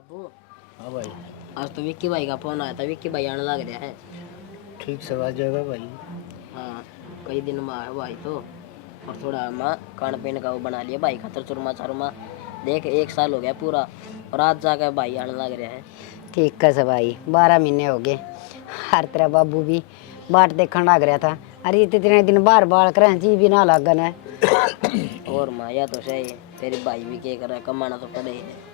बाबू। हाँ भाई। आज तो विक्की भाई का फोन आया था, विक्की भाई आने लग रहा है। ठीक से आ जाएगा भाई। हाँ, कई दिन में आया भाई तो। और थोड़ा माँ खान पीने का वो बना लिया भाई खातर चुरमा चारमा। देख 1 साल हो गया पूरा और आज जाकर भाई आने लग रहा है। ठीक कैसे भाई 12 महीने हो गए। हर तरह बाबू भी बाट देखने लग रहा था। अरे इतने दिन बार बार करें जी भी ना लागन है। और माँ या तो सही है, तेरे भाई भी क्या कर रहा है, कमाना तो पड़े ही है।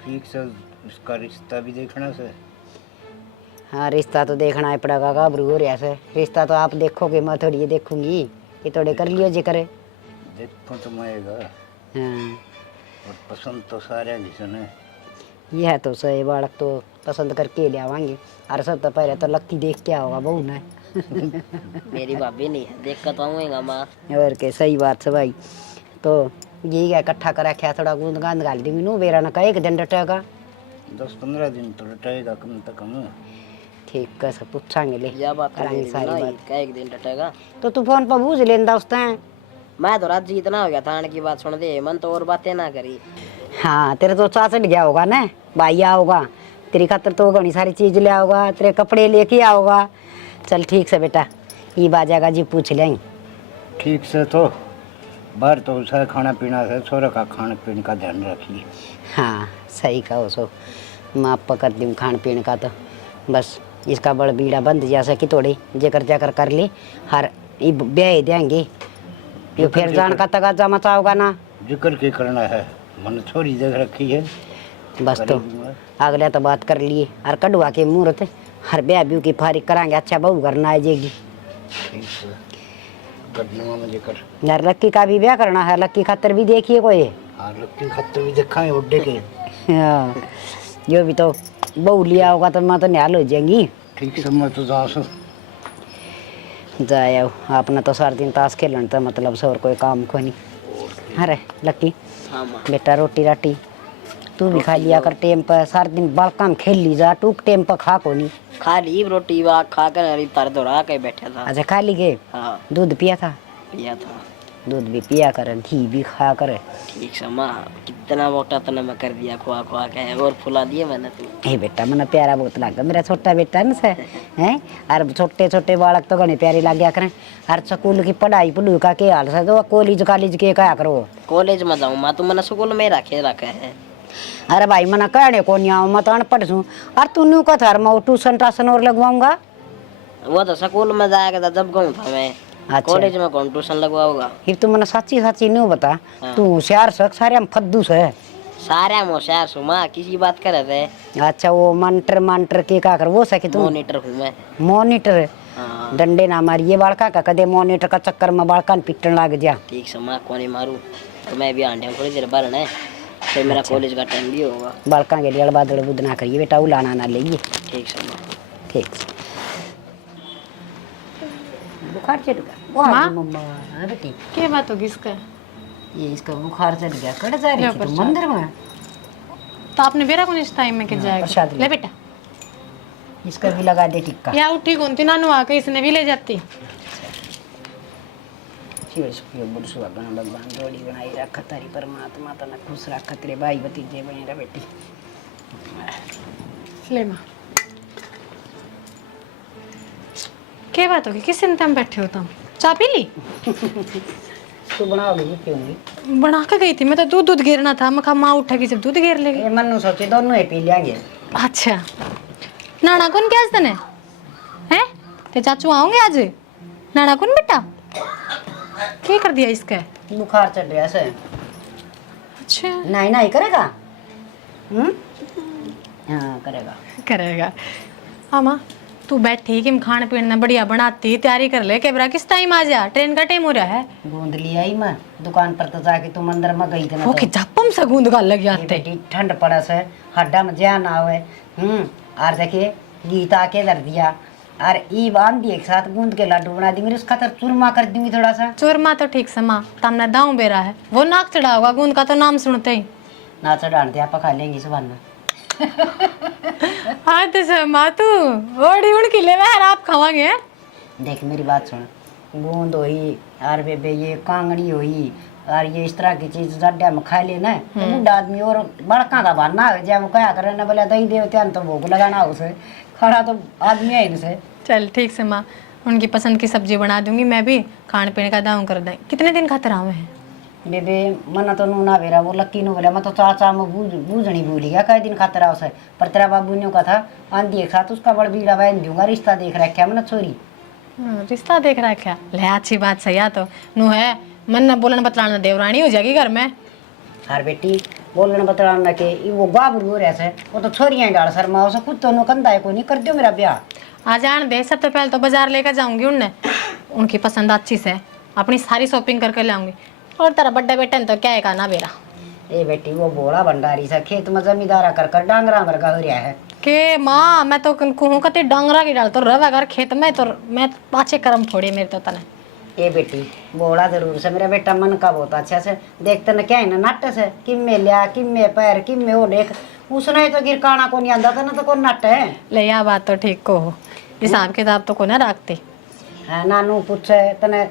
ठीक से उसका रिश्ता भी देखना से। हाँ रिश्ता तो देखना है पड़ेगा, घबरू हो रहा है। रिश्ता तो आप देखोगे, मैं थोड़ी ये देखूंगी कि थोड़े कर लियो जी करे। देखो तो आएगा। हाँ और पसंद तो सारे जिसन है। यह तो सही, बालक तो पसंद करके ले आवांगे। अरे सब तो पहले तो लक्की देख के आओगा बहू ने। मेरी भाभी नहीं है, देख कर तो आऊँगा माँ। और के सही बात है भाई। तो यही है, इकट्ठा कर रखा थोड़ा गूंद गांद गाल दी मीनू बेरा न का 1 दिन डटेगा। 10-15 दिन तो लटेगा कम से कम। ठीक कैसे पूछांगे ले यह बात तो करांगे मेरी सारी ना, बात। क्या एक दिन डटेगा। तो तू फोन पर बूझ लेंदा उस टाइम। मैं तो रात जी इतना हो गया था आने की बात सुन दे, मन तो और बातें ना करी। हाँ तेरे तो चा चढ़ गया होगा ना, भाई आओगा तेरी खातर तो घनी सारी चीज ले आओगा, तेरे कपड़े लेके आओगा। चल ठीक से बेटा, ये बाजागा जी पूछ लेंगे। ठीक से तो बाहर तो उसे खाना पीना है, छोरा का खाने पीने का ध्यान रखिए। हाँ सही कहो सो, मैं आप कर दूँ खान पीने का। तो बस इसका बड़ बीड़ा बंद जैसे कि थोड़ी जेकर जाकर कर ली हर ये ब्याह देंगे। ये फिर जान का तगाजा मचाओगा ना। जिक्र के करना है, मन छोरी देख रखी है। बस तो अगले तो बात कर लिए और कड़वा के मुहूर्त हर ब्याह ब्यू की फारिग करांगे। अच्छा बहू करना आ जाएगी। ठीक है कर दूंगा मैं जिक्र। यार लक्की का भी ब्याह करना है, लक्की खातर भी देखिए कोई। हाँ लक्की खत्ते भी देखा है उड्डे के। हाँ जो भी तो बहू लिया होगा तो मैं तो निहाल हो जाएंगी। ठीक से मैं तो जा सो जाए अपना तो सारा दिन ताश खेलन तो मतलब से और कोई काम को नहीं। अरे लक्की हाँ माँ। बेटा रोटी राटी तू भी खा लिया कर टेम पर। सारा दिन बालका में खेल ली जा, टूक टेम पर खा को नहीं। खा ली रोटी वा खा कर अरे तर दौड़ा के बैठा था। अच्छा खा ली गए। हाँ दूध पिया था? पिया था। दूध भी पिया कर, घी भी खा कर। ठीक से माँ, कितना मोटा तना मैं कर दिया खुआ खुआ के, और फुला दिए मैंने तो। हे बेटा मना प्यारा बहुत लगा मेरा छोटा बेटा न से हैं। और छोटे छोटे बालक तो घने प्यारे लग गया करें। और स्कूल की पढ़ाई पढ़ू का के हाल से तो कॉलेज कॉलेज के क्या करो। कॉलेज में जाऊँ माँ, तू मैंने स्कूल में रखे है। अरे भाई मना कहने को नहीं आऊँ, मैं तो अनपढ़ हूँ। और तू न्यू का थार मैं ट्यूशन टाशन और लगवाऊंगा। वो तो स्कूल में जाएगा था जब गऊँ था मैं। अच्छा। कॉलेज में कौन ट्यूशन लगवाऊंगा। फिर तू मना सच्ची सच्ची न्यू बता। हाँ। तू होशियार सक सारे हम फद्दू से। सारे होशियार सु माँ, किसी बात करे थे। अच्छा वो मंटर मंटर के का कर वो सके तू। मॉनिटर हूँ मैं। मॉनिटर हाँ डंडे ना मारिए बालका का, कदे मॉनिटर का चक्कर में बालका ने पिटन लग जा। ठीक से माँ, कौन मारूँ तो मैं भी आंडिया थोड़ी देर भरना है, फिर मेरा कॉलेज का टाइम भी होगा। बालका के लिए अड़बादड़ बुद ना करिए बेटा, उलाना ना लेगी। ठीक से माँ। ठीक बुखार चढ़ गया माँ? मम्मा। हाँ बेटी क्या बात होगी इसका? ये इसका बुखार चढ़ गया, कट जा रही थी तू मंदिर में। तो आपने बेरा कौन इस टाइम में के प्रसाद जाएगा? ले। ले बेटा इसका भी लगा दे टिक्का। या उठी कौन थी नानू आके इसने भी ले जाती। शिव सुखियो बुढ़ सुहागन भगवान जोड़ी बनाई रख तारी परमात्मा तना खुश रख तेरे भाई भतीजे बने रह बेटी। ले माँ, क्या बात होगी? किस चिंता में बैठे हो तुम? चाय पी ली? तू बनाओगी क्यों नहीं? बना के गई थी मैं तो, दूध गिरना था। मैं कहा माँ उठेगी जब दूध गिर लेगी। ये मन्नू सोचे दोनों ही पी लेंगे। अच्छा नाना कौन क्या आज तने हैं? ते चाचू आओगे आज? नाना कौन बेटा क्या कर दिया इसका? बुखार चढ़ रहा से। अच्छा नहीं नहीं करेगा। हाँ करेगा। करेगा। हाँ माँ तू बैठी कि खान पीना बढ़िया बनाती, तैयारी कर ले। कैबरा किस टाइम आ जा, ट्रेन का टाइम हो रहा है। गूंद लिया ही मैं दुकान पर तो जाके तुम अंदर में गई थी ना। वो कि जपम से गूंद गाल लग ये जाते। बेटी ठंड पड़ा से हड्डा में जान आवे। और देखिए गीता के दर दिया और ई बांध दिए एक साथ गूंद के लड्डू बना दी। मेरे उसका तो चूरमा कर दूंगी थोड़ा सा। चूरमा तो ठीक से माँ, तमने दाऊ बेरा है वो नाक चढ़ा होगा गूंद का तो नाम सुनते ही। ना चढ़ान दे आप खा लेंगी सुबह में। हाँ तो सर माँ तू ओड़ी उड़ की ले आप खावांगे। देख मेरी बात सुन, गूंद हुई और बेबे ये कांगड़ी हुई और ये इस तरह की चीज जड्डा में खा लेना तो बूढ़ा आदमी और बड़का का बनना है जब वो क्या करे ना बोले दही देवते तो भोग लगाना उसे खड़ा तो आदमी है इनसे। चल ठीक से माँ, उनकी पसंद की सब्जी बना दूंगी मैं भी, खाने पीने का दाम कर दें। कितने दिन खाते रहा है बेबे मना तो नूना बेरा वो लक्की नु बोला मैं तो चाचा में बूझनी भूली गया कई दिन खतरा उसे पर तेरा बाबू ने कहा था आंधी एक साथ उसका बड़ बीड़ा बहन दूंगा रिश्ता देख रखा मैंने छोरी। रिश्ता देख रहा है क्या? ले अच्छी बात सही तो नू है मन न बोलन बतलाना देवरानी हो जाएगी घर में। हर बेटी बोलने बतलाना के वो बाबरू हो रहा है वो तो छोरियां डाल शर्मा उसे खुद तो कंधा है को नहीं कर दियो मेरा ब्याह। आ जान दे, सबसे पहले तो बाजार लेकर जाऊंगी उन्हें, उनकी पसंद अच्छी से अपनी सारी शॉपिंग करके लाऊंगी। और तेरा बड्डा बेटा तो क्या है ना बेरा ए बेटी वो बोला भंडारी सा खेत में जमींदारा कर डांगरा वर्गा हो रहा है के माँ मैं तो कहूँ कते डांगरा की डाल तो रवा अगर खेत में तो मैं पाछे कर्म फोड़े मेरे तो तने। ए बेटी बोला जरूर से मेरा बेटा मन का बहुत अच्छा से देखते न क्या है ना नाट्य से किम्मे लिया किम्मे पैर किम्मे वो देख उसने तो गिरकाना को नहीं आंदा था ना तो कौन नाट्य है ले या बात तो ठीक को हो, हिसाब किताब तो को ना रखते है नानू पूछे तने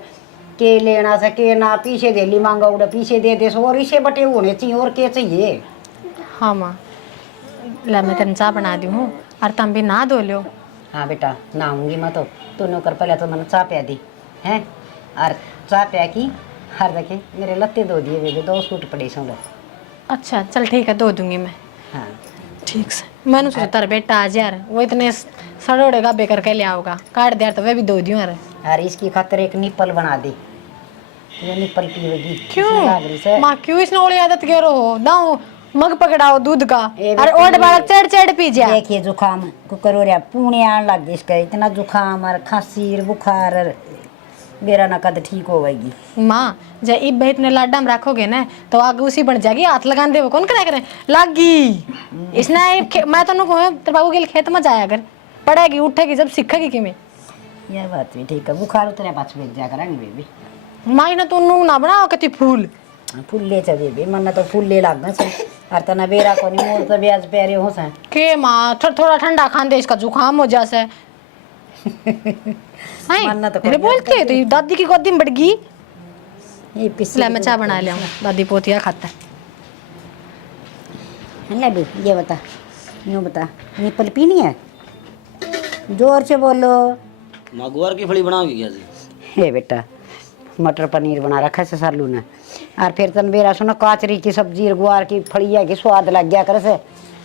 के लेना से के ना पीछे गेली मांगा उड़ा पीछे दे दे सो और इसे बटे होने चाहिए और क्या चाहिए। हाँ माँ ला मैं तेन चाय बना दी हूँ और तुम भी ना धो लो। हाँ बेटा नहाऊंगी मैं तो तूने कर पहले तो मैंने चाय पिया दी है और चाय पिया की हर देखे मेरे लत्ते धो दिए बेबे 2 सूट पड़े सो। अच्छा चल ठीक है धो दूंगी मैं। हाँ ठीक से मैंने सोचा तेरा बेटा आज यार वो इतने सड़ोड़े गाबे करके ले आओगा काट दिया तो वह भी धो दियो यार। और इसकी खातिर एक निप्पल बना दे ये निप्पल पीवेगी क्यों माँ क्यों इसने ओली आदत के हो दाओ मग पकड़ाओ दूध का और ओट बालक चढ़ चढ़ पी जा। देखिए जुकाम कुकर हो रहा पुणे आने लग गई इसका इतना जुकाम और खांसी और बुखार और मेरा ना कद ठीक होगी। माँ जब इब इतने लाडा में रखोगे ना तो आग उसी बन जाएगी हाथ लगान दे वो कौन करा करे लागी इसने मैं तो कहूँ तेरे बाबू के खेत में जाया कर पड़ेगी उठेगी जब सीखेगी कि मैं यह बात भी ठीक है बुखार उतरे पास भेज जा करेंगे बेबी माई ना तू नू ना बनाओ कति फूल फूले च बेबी मन तो फूले लगना से और तना बेरा को नहीं मोर तो ब्याज प्यारे हो सा के माँ थोड़ा ठंडा खान दे इसका जुकाम हो जासे मेरे बोलते है तो ये दादी की गोदी में बढ़ गई। ये पिछले ले मैं चाय बना ले दादी पोतिया खाता है लड्डू ये बता यूँ बता निप्पल पीनी है जोर से बोलो। मगुआर की फली बनाओगी क्या जी? हे बेटा मटर पनीर बना रखा है सालू ने और फिर तन बेरा सुनो काचरी की सब्जी गुआर की फलिया की स्वाद लग गया कर से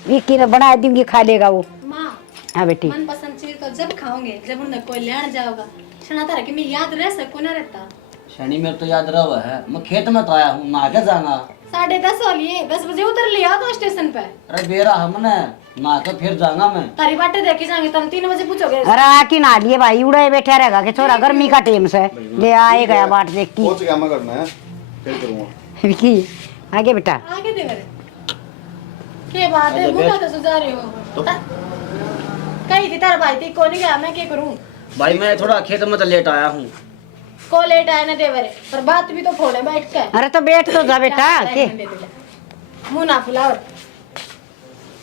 विक्की ने बना दूंगी खा लेगा वो। माँ हाँ बेटी मन पसंद चीज तो जब खाओगे जब उन्हें कोई लेने जाओगा शना तारा कि मैं याद रह सको ना रहता शनि मेरे तो याद रहा हुआ है मैं खेत में तो आया हूँ ना के जाना 10:30 हो लिए 10 बजे उतर लिया तो स्टेशन पे। अरे बेरा हमने ना के फिर जाऊंगा मैं तारी बाटे देखी जाएंगे तुम 3 बजे पूछोगे। अरे आके ना लिए भाई उड़े बैठा रहेगा कि छोरा गर्मी का टाइम से ले आए गया बाट देख की पहुंच गया मैं करना है फिर करूंगा विक्की आगे बेटा आगे दे मेरे के बात है मुंह तो सुझा रहे हो कहीं थी तारा भाई थी को नहीं गया मैं क्या करूं भाई मैं थोड़ा खेत में तो लेट आया हूँ को लेट आए ना देवरे पर बात भी तो फोड़े बैठ के। अरे तो बैठ तो जा बेटा के मुंह ना फुलाओ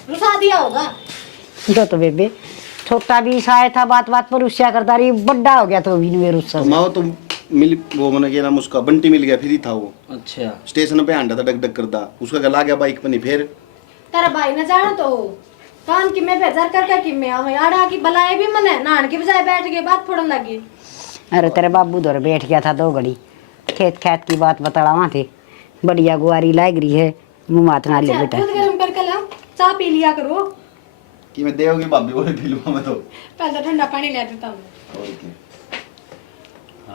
रुसा दिया होगा दो तो बेबे छोटा भी साया था बात बात पर रुस्या करता रही बड़ा हो गया तो भी नहीं रुस्सा माओ तो मिल वो मैंने क्या नाम उसका बंटी मिल गया फिर ही था वो अच्छा स्टेशन पे आंडा था डक डक करता उसका गला गया बाइक पे नहीं फिर तेरा भाई ना जाना तो कान की मैं बेजार करके कि मैं आवे आड़ा की बलाए भी मने नान की बजाय बैठ के बात फोड़न लगी। अरे तेरे बाबू दौर बैठ गया था 2 घड़ी खेत खेत की बात बताड़ा थे बढ़िया गुआरी लाग रही है मुँह मात ना ले बेटा दूध गरम करके लाओ चाय पी लिया करो कि मैं देओगी भाभी बोले पी लूंगा मैं तो पहले तो ठंडा पानी ले देता हूँ।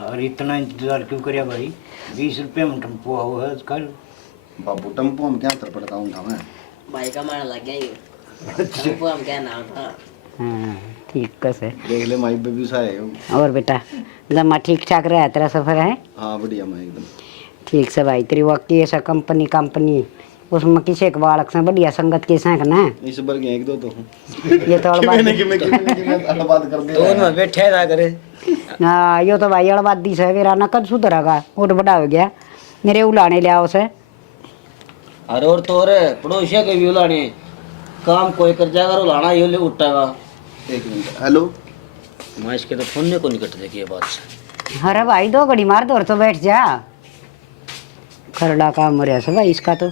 और इतना इंतजार क्यों करिया भाई 20 रुपये में टेम्पो हुआ है कल बाबू टेम्पो में क्या अंतर पड़ता हूँ था मैं भाई का मार लग गया ये टेम्पो हम क्या नाम था। हाँ ठीक कैसे देख ले माई बेबी सा है और बेटा जमा ठीक ठाक रहा तेरा सफर है। हाँ बढ़िया मैं एकदम ठीक से भाई तेरी वक्की ऐसा कंपनी उसमें किसी के बालक से बढ़िया संगत के साथ ना इस बार गए 1-2 तो ये तो बात कर तो उनमें बैठे रहा करे हाँ यो तो भाई अड़बाद दी से मेरा नकद सुधरेगा उठ बड़ा हो गया मेरे उलाने लिया उसे अरे और तो रे पड़ोसिया के भी उलाने काम कोई कर जाएगा और उलाना ये ले उठेगा। 1 मिनट हेलो मैं इसके तो फोन ने को निकट देखिए बात से। अरे भाई 2 घड़ी मार दो और तो बैठ जा खरड़ा काम मरिया से भाई इसका तो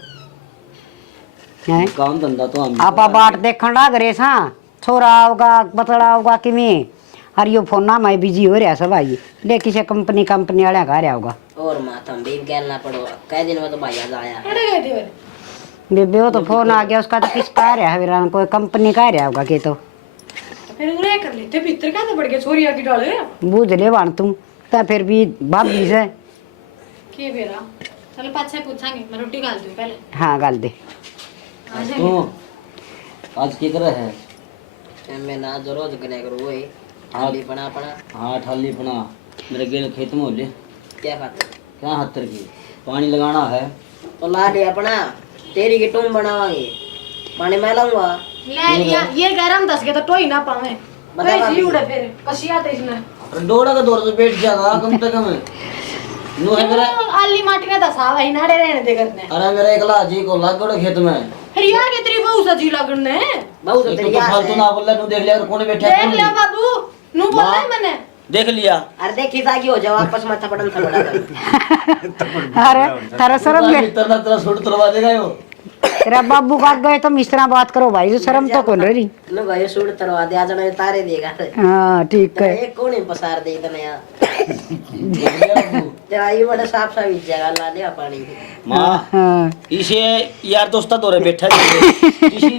हैं काम धंधा तो हम आपा बाट देखण लाग रे सा छोरा आओगा बतड़ा आओगा किमें और यो फोन ना मैं बिजी हो रहा सब भाई ले किसी कंपनी वाले का रहा होगा और माथा में भी गैलना पड़ो कई दिन में तो भाई आज आया पड़े गए देवर बेबे वो तो फोन आ गया उसका तो किसका रहा है वीरान कोई कंपनी का रहा होगा के तो फिर उरे कर लेते भीतर का तो बढ़ गया छोरिया की डाले बूझ ले वाण तुम तो फिर भी भाभी से के बेरा चल पाछे पूछांगे मैं रोटी डाल दूं पहले हाँ गाल दे तो आज की तरह है मैं ना जो रोज करे करो वही ठाली पना हाँ ठाली पना मेरे गेल खेत में हो ले क्या खाते क्या हत्तर की पानी लगाना है तो ला दे अपना तेरी की टूम बनावांगे पानी मैं लाऊंगा ले ये गरम 10 के तो टोई ना पावे बता भाई जी उड़े फिर कसिया ते इसने अरे डोड़ा का दौर से बैठ जाएगा कम से कम नो है मेरा आली माटी ने दसा वही नाड़े रहने दे करने अरे मेरा एकला जी को लाग गड़ो खेत में फिर यार के तेरी बहू सजी लगने बहुत तो तेरी तो याद फालतू है ना बोल तू देख लिया कौन बैठा है, देख कौन ले नहीं। बाबू नु बोल रहा है मैंने देख लिया अरे देखी ताकि हो जाओ आपस में थपड़न थपड़ा अरे तारा शर्म ले तेरा तेरा सूट तुलवा देगा यो तेरा बाबू का गए तो इस तरह बात करो भाई जो शर्म तो कौन रही लो भाई सूट तरवा दे आज मैं तारे देगा हाँ ठीक है एक कौन पसार दे इतना यार देख लिया बाबू। तेरा ये बड़ा साफ साफ जगह ला दे पानी माँ हाँ इसे यार दोस्ता दौरे बैठा है किसी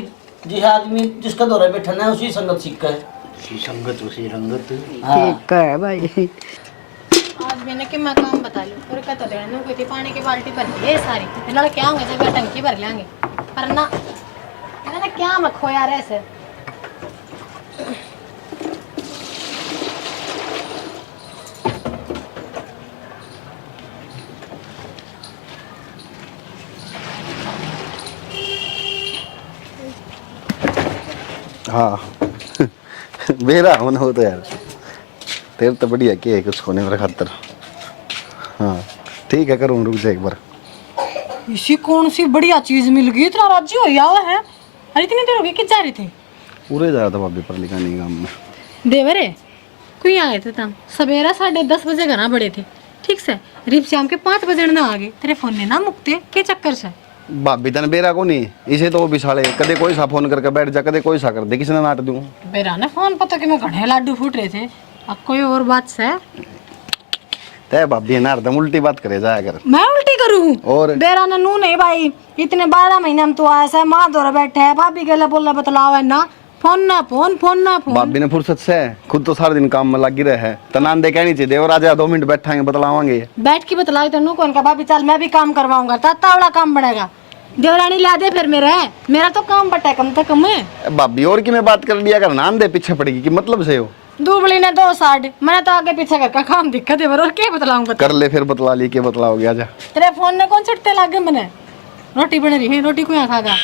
जिस आदमी जिसका दौरे बैठा ना उसी संगत सीखा है उसी संगत उसी रंगत हाँ ठीक है भाई आज मैंने कि मैं काम बता लूं और कहता देना कोई थी पानी की बाल्टी भर ये सारी फिर लड़के क्या होंगे जब टंकी भर लेंगे पर ना मैंने क्या मैं खोया रे से हाँ मेरा मन हो तो यार तेरे तो बढ़िया के कुछ होने मेरे खातर हाँ ठीक है करूँ रुक जा एक बार इसी कौन सी बढ़िया चीज मिल गई इतना राजी हो हुआ है अरे इतनी देर हो गई किस जा रहे थे पूरे जा रहा था भाभी पर लिखाने काम में देवरे कोई आ गए थे तम सवेरा 10:30 बजे घर बड़े थे ठीक से रिप शाम के 5 बजे ना आ गए तेरे फोन ने ना मुकते के चक्कर से भाभी तन बेरा को नहीं इसे तो वो बिछाड़े कदे कोई सा फोन करके बैठ जा कदे कोई सा कर दे किसने नाट दूं बेरा ने फोन पता कि मैं घड़े लाडू फूट रहे थे अब कोई और बात से तय भाभी ना हरदम उल्टी बात करे जाया कर मैं उल्टी करूँ और बेरा ने नू नहीं भाई इतने 12 महीने हम तो आया से माँ दौरा बैठे है भाभी के लिए बोला बतलाओ है ना फोन ना फोन फोन ना फोन भाभी ने फुर्सत से खुद तो सारा दिन काम में लगी रहे है तनान दे कहनी चाहिए देवर आजा 2 मिनट बैठाएंगे बतलावांगे बैठ के बतलाओ तो नू कौन का भाभी चल मैं भी काम करवाऊंगा ताता वाला काम बढ़ेगा देवरानी ला दे फिर मेरा तो काम बटा कम से कम है भाभी और की मैं बात कर लिया कर नान दे पीछे पड़ेगी कि मतलब से हो दुबली ने 2 साइड मैंने तो आगे पीछे का काम दिक्कत है और क्या बतलाऊंगा कर ले फिर बतला ली के बतलाओगे आजा तेरे फोन ने कौन छटते लागे मैंने रोटी बन रही है रोटी को यहाँ खागा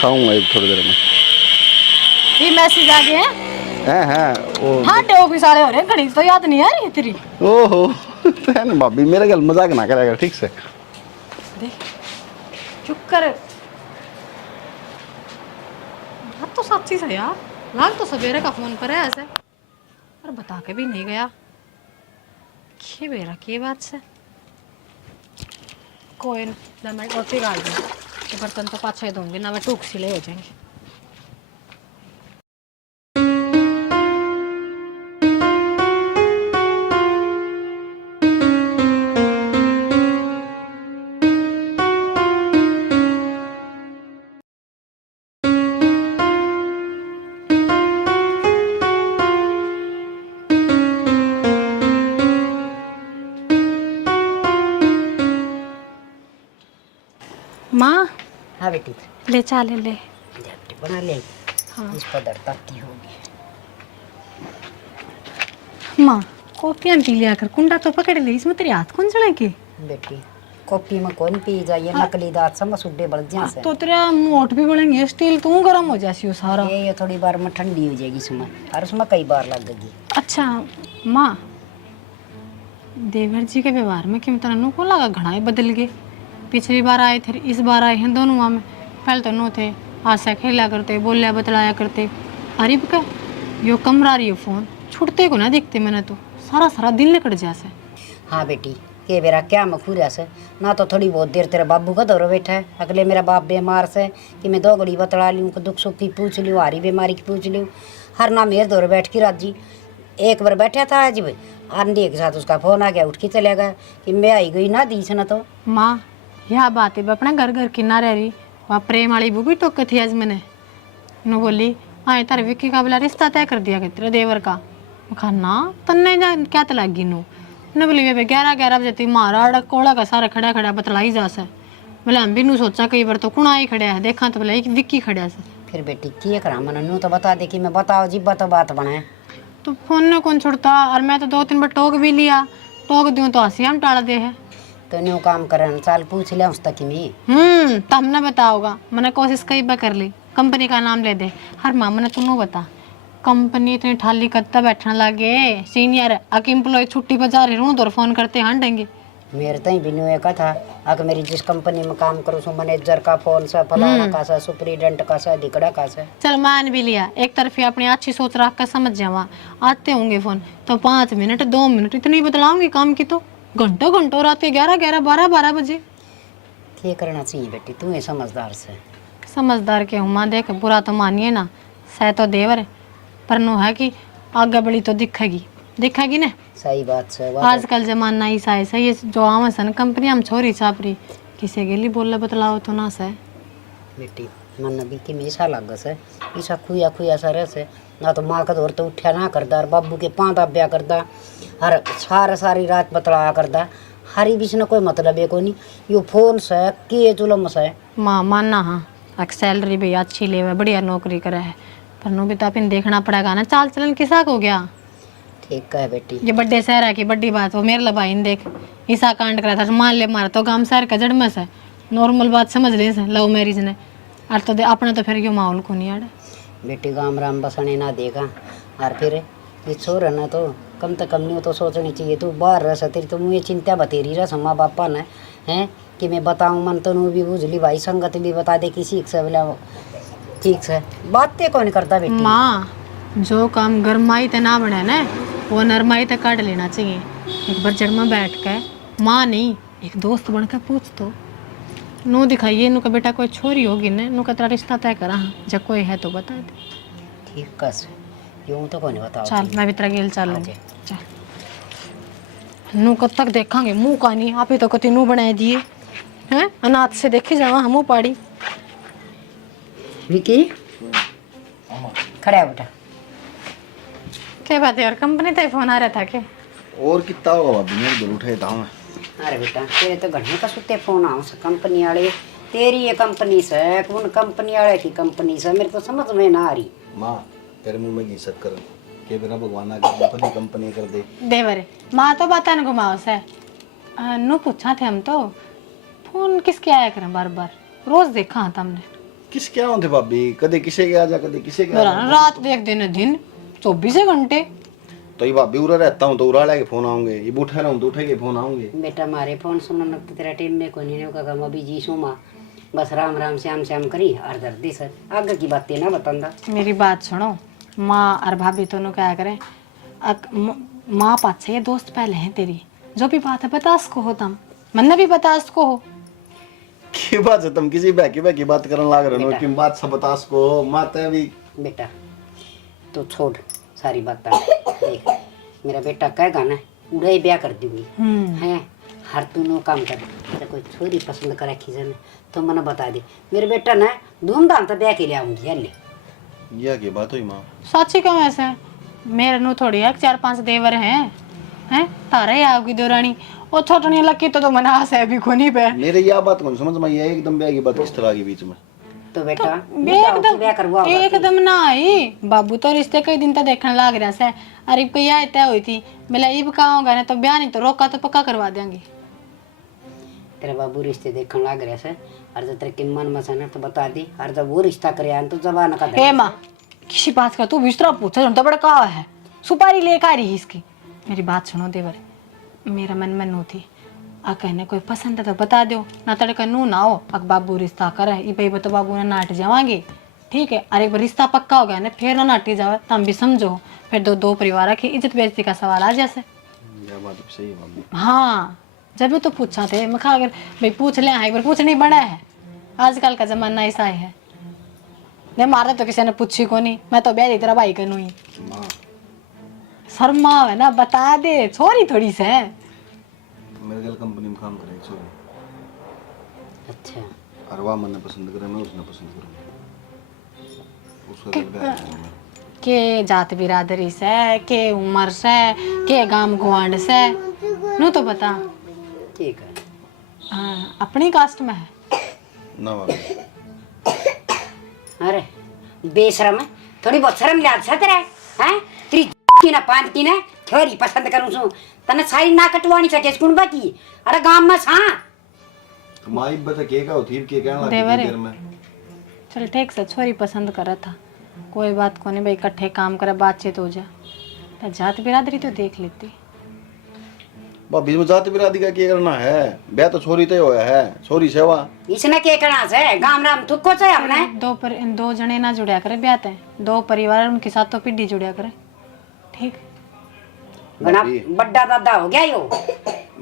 खाऊंगा एक थोड़ी देर में ये मैसेज आ गए हैं हैं ओ हाँ टेओ भी सारे हो रहे हैं घड़ी तो याद नहीं आ रही तेरी ओहो है ना भाभी मेरे गल मजाक ना करेगा ठीक से देख चुप कर बात तो सच्ची है यार लाग तो सवेरे का फोन पर है ऐसे और बता के भी नहीं गया के बेरा के बात से कोई ना मैं रोटी डाल दूँ बर्तन तो पाछे दूंगी ना मैं टूक सिले हो जाएंगे माँ हाँ बेटी ले चा ले ले झपटी बना ले हाँ इस पर दरताती होगी माँ कॉफियाँ पी लिया कर कुंडा तो पकड़ ले इसमें तेरे हाथ कौन चढ़े के बेटी कॉफी में कौन पी जाइए नकली दांत समझ सुड्डे बढ़ जा से तो तेरा मोट भी बढ़ेंगे स्टील तू गर्म हो जासी हो सारा ये थोड़ी बार में ठंडी हो जाएगी इसमें और उसमें कई बार लगेगी अच्छा माँ देवर जी के व्यवहार में क्यों तरह को लगा घड़ा ही बदल गए पिछली बार आए थे इस बार आए हैं दोनों में पहले तो नो थे हासा खेला करते बोलिया बतलाया करते अरिब का यो कमरा रही हो फोन छुटते को ना देखते मैंने तो सारा सारा दिन निकट जासे हाँ बेटी के मेरा क्या मखूरिया से ना तो थोड़ी बहुत देर तेरे बाबू का दौरा बैठा है अगले मेरा बाप बीमार से कि मैं 2 घड़ी बतला लूँ कि दुख सुख की पूछ लूँ हारी बीमारी की पूछ लूँ हर ना मेरे दौरे बैठ के राजी एक बार बैठा था आज भाई आंधी के साथ उसका फोन आ गया उठ के चले गया कि मैं आई गई ना दी से ना तो माँ यह बात है अपना घर घर किन्ना रह रही वहाँ प्रेम वाली बुबी टोक थी आज मैंने नु बोली आए तारे विक्की का बोला रिश्ता तय कर दिया तेरे देवर का कहा ना तन्ने जा क्या तो लगी नु ने बोली वे 11 बजे ती मारा अड़क कोड़ा का सारा खड़ा खड़ा बतलाई जा से बोले हम भी नू सोचा कई बार तो कुणा ही खड़ा है देखा तो बोला एक विक्की खड़ा से फिर बेटी किए करा मन नू तो बता दे कि मैं बताओ जी तो बात बनाए तो फोन ने कौन छोड़ता और मैं तो 2-3 बार टोक भी लिया टोक दूं तो हंसी हम टाल दे है तो न्यू काम करन चाल पूछ लिया उस तक में तो हमने बताओगा मैंने कोशिश कई बार कर ली कंपनी का नाम ले दे हर मामा ने तू बता कंपनी इतनी ठाली कत्ता बैठने लगे सीनियर अक एम्प्लॉय छुट्टी पर जा रहे रू तो फोन करते हंडेंगे मेरे तई भी न्यू एक था अगर मेरी जिस कंपनी में काम करूँ सो मैनेजर का फोन सा फलाना का सा सुपरिटेंडेंट का सा दिकड़ा का सा चल मान भी लिया एक तरफी अपनी अच्छी सोच रख कर समझ जावा आते होंगे फोन तो 5 मिनट 2 मिनट इतनी बतलाऊंगी काम की तो घंटों घंटों रात के 11 12 बजे क्या करना चाहिए बेटी तू है समझदार से समझदार के हुआ देख बुरा तो मानिए ना सह तो देवर पर नो है कि आगे बड़ी तो दिखेगी ना सही बात से आजकल जमाना ऐसा है सही जो आवा सन कंपनी हम छोरी छापरी किसे गेली बोला बतलाओ तो ना से बेटी मन भी कि मेसा लग से ऐसा खुया सा रह से ना तो माँ का दौर तो उठा ना करदा और बाबू के पाँव दाब्या करदा हर सारी रात बतलाया करदा हरी बीच न कोई मतलब है कोई नहीं यो फोन से किए जुलम से माँ मानना हाँ एक सैलरी भी अच्छी ले बढ़िया नौकरी करे है पर नो भी तो अपन देखना पड़ेगा ना चाल चलन किसा को गया ठीक है बेटी ये बड्डे शहर है की बड्डी बात वो मेरे लबाई ने देख ईसा कांड करा था मान ले मारा तो गांव शहर का जड़ में से नॉर्मल बात समझ ले से लव मैरिज ने और तो अपना तो फिर यो माहौल को नहीं आड़ा बेटी गाम राम बसने ना देगा और फिर ये छोर है ना तो कम से कम नहीं तो सोचनी चाहिए तू बाहर रह तेरी तो मुझे चिंता बतेरी रहा माँ बापा ने हैं कि मैं बताऊँ मन तो भी बुझ ली भाई संगत भी बता दे किसी से बोला ठीक से बातें कौन करता बेटी माँ जो काम गरमाई ते ना बने ना वो नरमाई ते काट लेना चाहिए एक बार जड़ में बैठ कर माँ नहीं एक दोस्त बनकर पूछ तो नो दिखाइए नु का बेटा कोई छोरी होगी ना नु का तेरा रिश्ता तय करा जब कोई है तो बता दे ठीक कस यूं तो कौन बताओ चल मैं भी तेरा गेल चल चल नु कब तक देखांगे मुंह का नहीं आप ही तो कति नु बनाए दिए हैं अनाथ से देखे जावा हमू पाड़ी विकी खड़ा है बेटा क्या बात है यार कंपनी ते फोन आ रहा था क्या और कितना होगा भाभी मेरे घर उठे था मैं अरे बेटा तेरे तो घंटे का सुते फोन आओ से कंपनी वाले तेरी ये कंपनी से कौन कंपनी वाले की कंपनी से मेरे तो समझ में ना आ रही माँ तेरे मुंह में घिसक कर के बिना भगवान आगे कंपनी कंपनी कर दे देवरे माँ तो बता न घुमाओ से नु पूछा थे हम तो फोन किसके आया करें बार बार रोज देखा था हमने किस क्या होते भाभी कदे किसे के आ जा कदे किसे के आ जा रात देख दिन 24 घंटे तो ये भाभी उरा रहता हूँ तो उरा लेके फोन आऊंगे ये उठा रहा हूँ तो उठेगे फोन आऊंगे बेटा मारे फोन सुनने लगते तेरा टाइम में कोई नहीं होगा मैं अभी जी सुमा बस राम राम श्याम श्याम करी और दर्दी सर आगे की बातें ना बतांदा मेरी बात सुनो माँ और भाभी दोनों क्या करें माँ पास से ये दोस्त पहले हैं तेरी जो भी बात है बता उसको हो तुम मन भी बता उसको हो की बात है तुम किसी बाकी बात करने लाग रहे हो कि बात सब बता उसको माता भी बेटा तो छोड़ सारी बात देख मेरा बेटा कहेगा ना उड़े ब्याह कर दूंगी हैं हर तू नो काम कर तो कोई छोरी पसंद करे खींचने तो मैंने बता दे मेरे बेटा ना धूमधाम से ब्याह के लिए आऊंगी हल्ले यह की बात हुई माँ सच्ची क्यों ऐसे मेरे नु थोड़ी है 4-5 देवर हैं तारा ही आओगी देवरानी और छोटनी लकी तो मना है भी कोनी पे मेरे यह बात कौन समझ में ये एकदम ब्याह की बात किस तरह की बीच में तो बेटा एकदम ना आई बाबू तो रिश्ते कई दिन तक देखने लग रहा से अरे कोई आए तय हुई थी बोला इब कहाँ होगा ना तो ब्याह नहीं तो रोका तो पक्का करवा देंगे तेरा बाबू रिश्ते देखने लग रहा से और जब तेरे मन में से ना तो बता दी और जब वो रिश्ता करे तो जबान का हे माँ किसी बात का तू बिस्तरा पूछा तो बड़ा कहा है सुपारी लेकर आ रही इसकी मेरी बात सुनो देवर मेरा मन में नू थी आ कहने कोई पसंद है तो बता दो ना तड़का नू ना हो अक बाबू रिश्ता करे ये भाई तो बाबू ने नाट जावांगे ठीक है अरे एक बार रिश्ता पक्का हो गया ना फिर ना नाटी जावे तम भी समझो फिर दो परिवार की इज्जत बेइज्जती का सवाल आ जैसे यह बात सही है भाभी हाँ जब भी तो पूछा थे मैं कहा अगर भाई पूछ ले एक बार पूछनी बड़ा है आजकल का जमाना ऐसा है ने मारे तो किसी ने पूछी को नहीं मैं तो ब्याह तेरा भाई कनु ही शर्मा है ना बता दे छोरी थोड़ी से मेरे गल कंपनी में काम करे छोरी अच्छा और वह मन्ने पसंद करे मैं उसने पसंद करूँ उसका गल ब्याह करूँ मैं। के जात बिरादरी से के उम्र से के गांव गुआंड से नु तो बता ठीक है हाँ अपनी कास्ट में है ना भाभी अरे बेशरम है थोड़ी बहुत शर्म लिहाज से तेरे हैं तेरी की ना पान की ना छोरी पसंद करूं सु तने सारी ना कटवानी सके कुण बाकी अरे गांव में सा तो माई बता के का होती के कहना लगी देवरे। देर में चल ठीक से छोरी पसंद करा था कोई बात को नहीं भाई इकट्ठे काम करे बातचीत हो जा तो जात बिरादरी तो देख लेती भाभी में जाति बिरादी का क्या करना है ब्याह तो छोरी तय होया है छोरी सेवा इसने के करना से गांव राम तुको से हमने दो जने ना जुड़या करे ब्याह ते दो परिवार उनके साथ तो पीढ़ी जुड़या करे ठीक बड़ा बड़ा दादा हो गया यो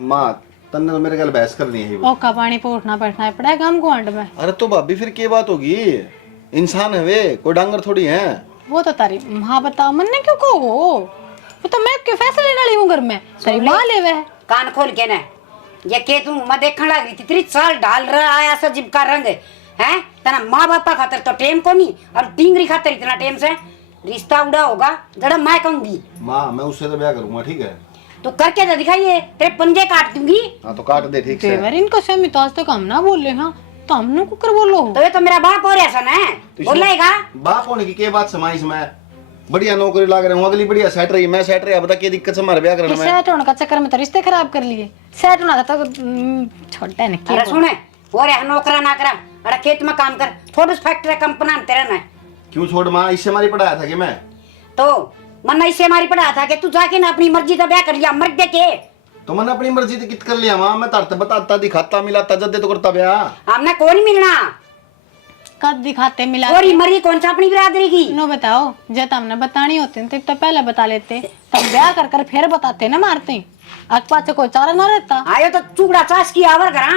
माँ तन्ने तो मेरे गल बहस करनी है ओ का पानी पे उठना बैठना है पड़ा है गांव गुआंड में अरे तो भाभी फिर क्या बात होगी इंसान है वे कोई डांगर थोड़ी है वो तो तारी माँ बताओ मन ने क्यों कहो वो तो मैं क्यों फैसले लेने वाली हूँ घर में तेरी माँ ले वे कान खोल के ना ये के तू मैं देखने लगी थी 30 साल डाल रहा आया सा जिब का रंग है तना माँ बापा खातर तो टेम को नहीं और टिंगरी खातर इतना टेम से रिश्ता उड़ा होगा जड़ा मैं कहूंगी माँ मैं उससे तो ब्याह करूंगा ठीक है तो करके तो दिखाइए तेरे पंजे काट दूंगी हाँ तो काट दे ठीक से देवर इनको से तो आज तक हम ना बोल रहे हाँ तो हमने कुकर बोलो तो ये तो मेरा बाप हो रहा सन है बोलेगा बाप होने की क्या बात समाई इसमें बढ़िया नौकरी लाग रहे हूँ अगली बढ़िया सेट रही मैं सेट रही बता क्या दिक्कत से हमारे ब्याह करने में सेट होने का चक्कर में तो रिश्ते खराब कर लिए सेट होना था तो छोटा है ना अरे सुने हो रहा नौकरा ना करा अरे खेत में काम कर थोड़ी फैक्ट्री कंपना में तेरा ना क्यों छोड़ माँ इससे हमारी पढ़ाया था कि मैं तो मन इससे हमारी पढ़ा था कि तू जाके ना अपनी मर्जी का ब्याह कर लिया मर के तो मैंने अपनी मर्जी से कित कर लिया माँ मैं तारता बताता दिखाता मिलाता जद्दे तो करता ब्याह हमने कौन मिलना कद दिखाते मिला और मरी कौन सा अपनी बिरादरी की नो बताओ जब हमने बतानी होती तो एक तो पहले बता लेते तब ब्याह कर कर फिर बताते ना मारते आग पाछे कोई चारा ना रहता आयो तो चूड़ा चास की आवर करा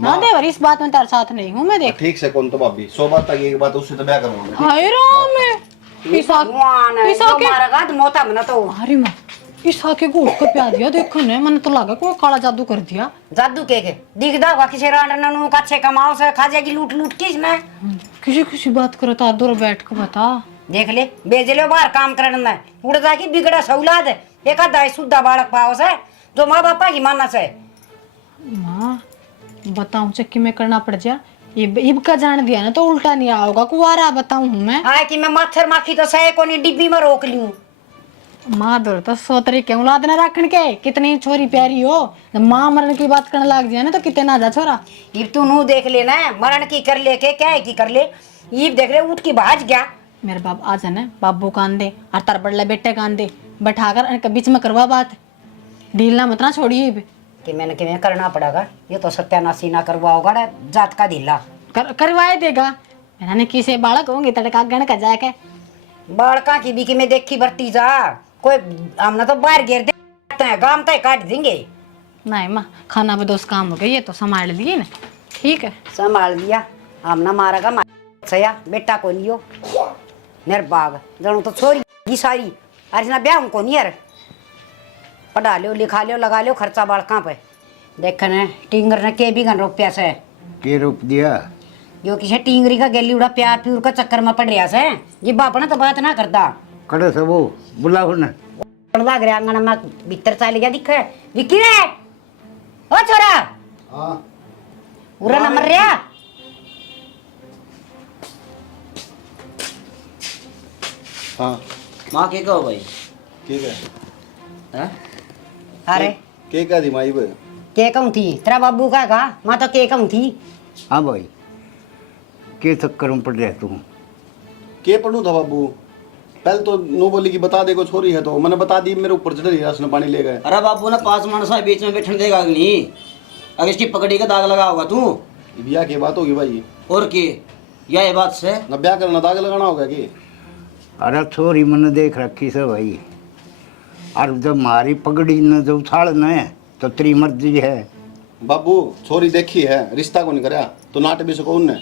हाँ देवर इस बात में तेरे साथ नहीं हूँ मैं देख ठीक से कौन तो भाभी 100 बात तक एक बात उससे तो ब्याह करूंगा मैं। हाय राम मारेगा तो मोता बना तो अरे माँ इस आके को उठ प्या दिया देखो ने मन तो लगा कोई काला जादू कर दिया जादू के दिखदा होगा किसी रांडन नु कच्चे कमाओ से खा जाएगी लूट लूट के इसमें किसी किसी बात करो तो दूर बैठ के बता देख ले भेज ले बाहर काम करने में उड़ जाके बिगड़ा सौलाद एक आधा शुद्ध बालक पाओ से जो माँ बापा की मानना से माँ बताऊं चक्की में करना पड़ जा इब का जान दिया ना तो उल्टा नहीं आओगा कुआरा बताऊं हूँ मैं हाँ कि मैं मच्छर माखी तो सहे को नहीं डिब्बी में रोक लूं माँ दौड़ तो 100 तरीके औलाद ना रखने के कितनी छोरी प्यारी हो माँ मरण की बात करने लग जाए ना तो कितने ना जा छोरा इब तू नू देख लेना मरण की कर ले के क्या है की कर ले इब देख ले उठ की भाज गया मेरे बाप आ जाना बाबू कान दे और तार बड़ले बेटे कान दे बैठाकर बीच में करवा बात ढील ना मत ना छोड़िए कि मैंने कि करना पड़ेगा ये तो सत्यानाशी ना करवाओगा जात का ढीला करवाए देगा मैंने किसे बालक होंगे तड़का गण का जाके बालका की भी कि मैं देखी भरती जा कोई हमने तो बाहर घेर देते हैं गांव तक काट देंगे नहीं माँ खाना बदोस काम हो गया ये तो संभाल लिए ना ठीक है संभाल दिया हमने मारेगा सया बेटा को नहीं हो निर्बाग जनू तो छोरी सारी अरे ना ब्याह को नहीं यार पढ़ा लो लिखा लो लगा लो खर्चा बालका पे देखने टिंगर ने के भी गन रुपया से के रूप दिया यो किसी टिंगरी का गेली उड़ा प्यार प्यूर का चक्कर में पड़ रहा से ये बाप ने तो बात ना करता कड़े से वो बुलाओ ना भाग रहा आंगन में भीतर चल गया दिखे विक्की रे ओ छोरा हाँ पूरा नंबर रहा हाँ माँ के कहो भाई ठीक है हैं अरे के का दी माई बे के कहूँ थी तेरा बाबू का कहा मैं तो के कहूँ थी हाँ भाई के चक्कर में पड़ रहा तू के पढ़ू था बाबू पहले तो नो बोली कि बता दे को छोरी है तो मैंने बता दी मेरे ऊपर चढ़ रही उसने पानी ले गए अरे बाबू ना 5 मानसा बीच में बैठने देगा नहीं अगर इसकी पकड़ी का दाग लगा होगा तू ब्याह की बात होगी भाई और के ये बात से न ब्याह करना दाग लगाना होगा कि अरे छोरी मैंने देख रखी से भाई और जब मारी पगड़ी न जब उछाल न तो तेरी मर्जी है। बाबू छोरी देखी है, रिश्ता को नहीं करा तो नाट भी सुकून ने।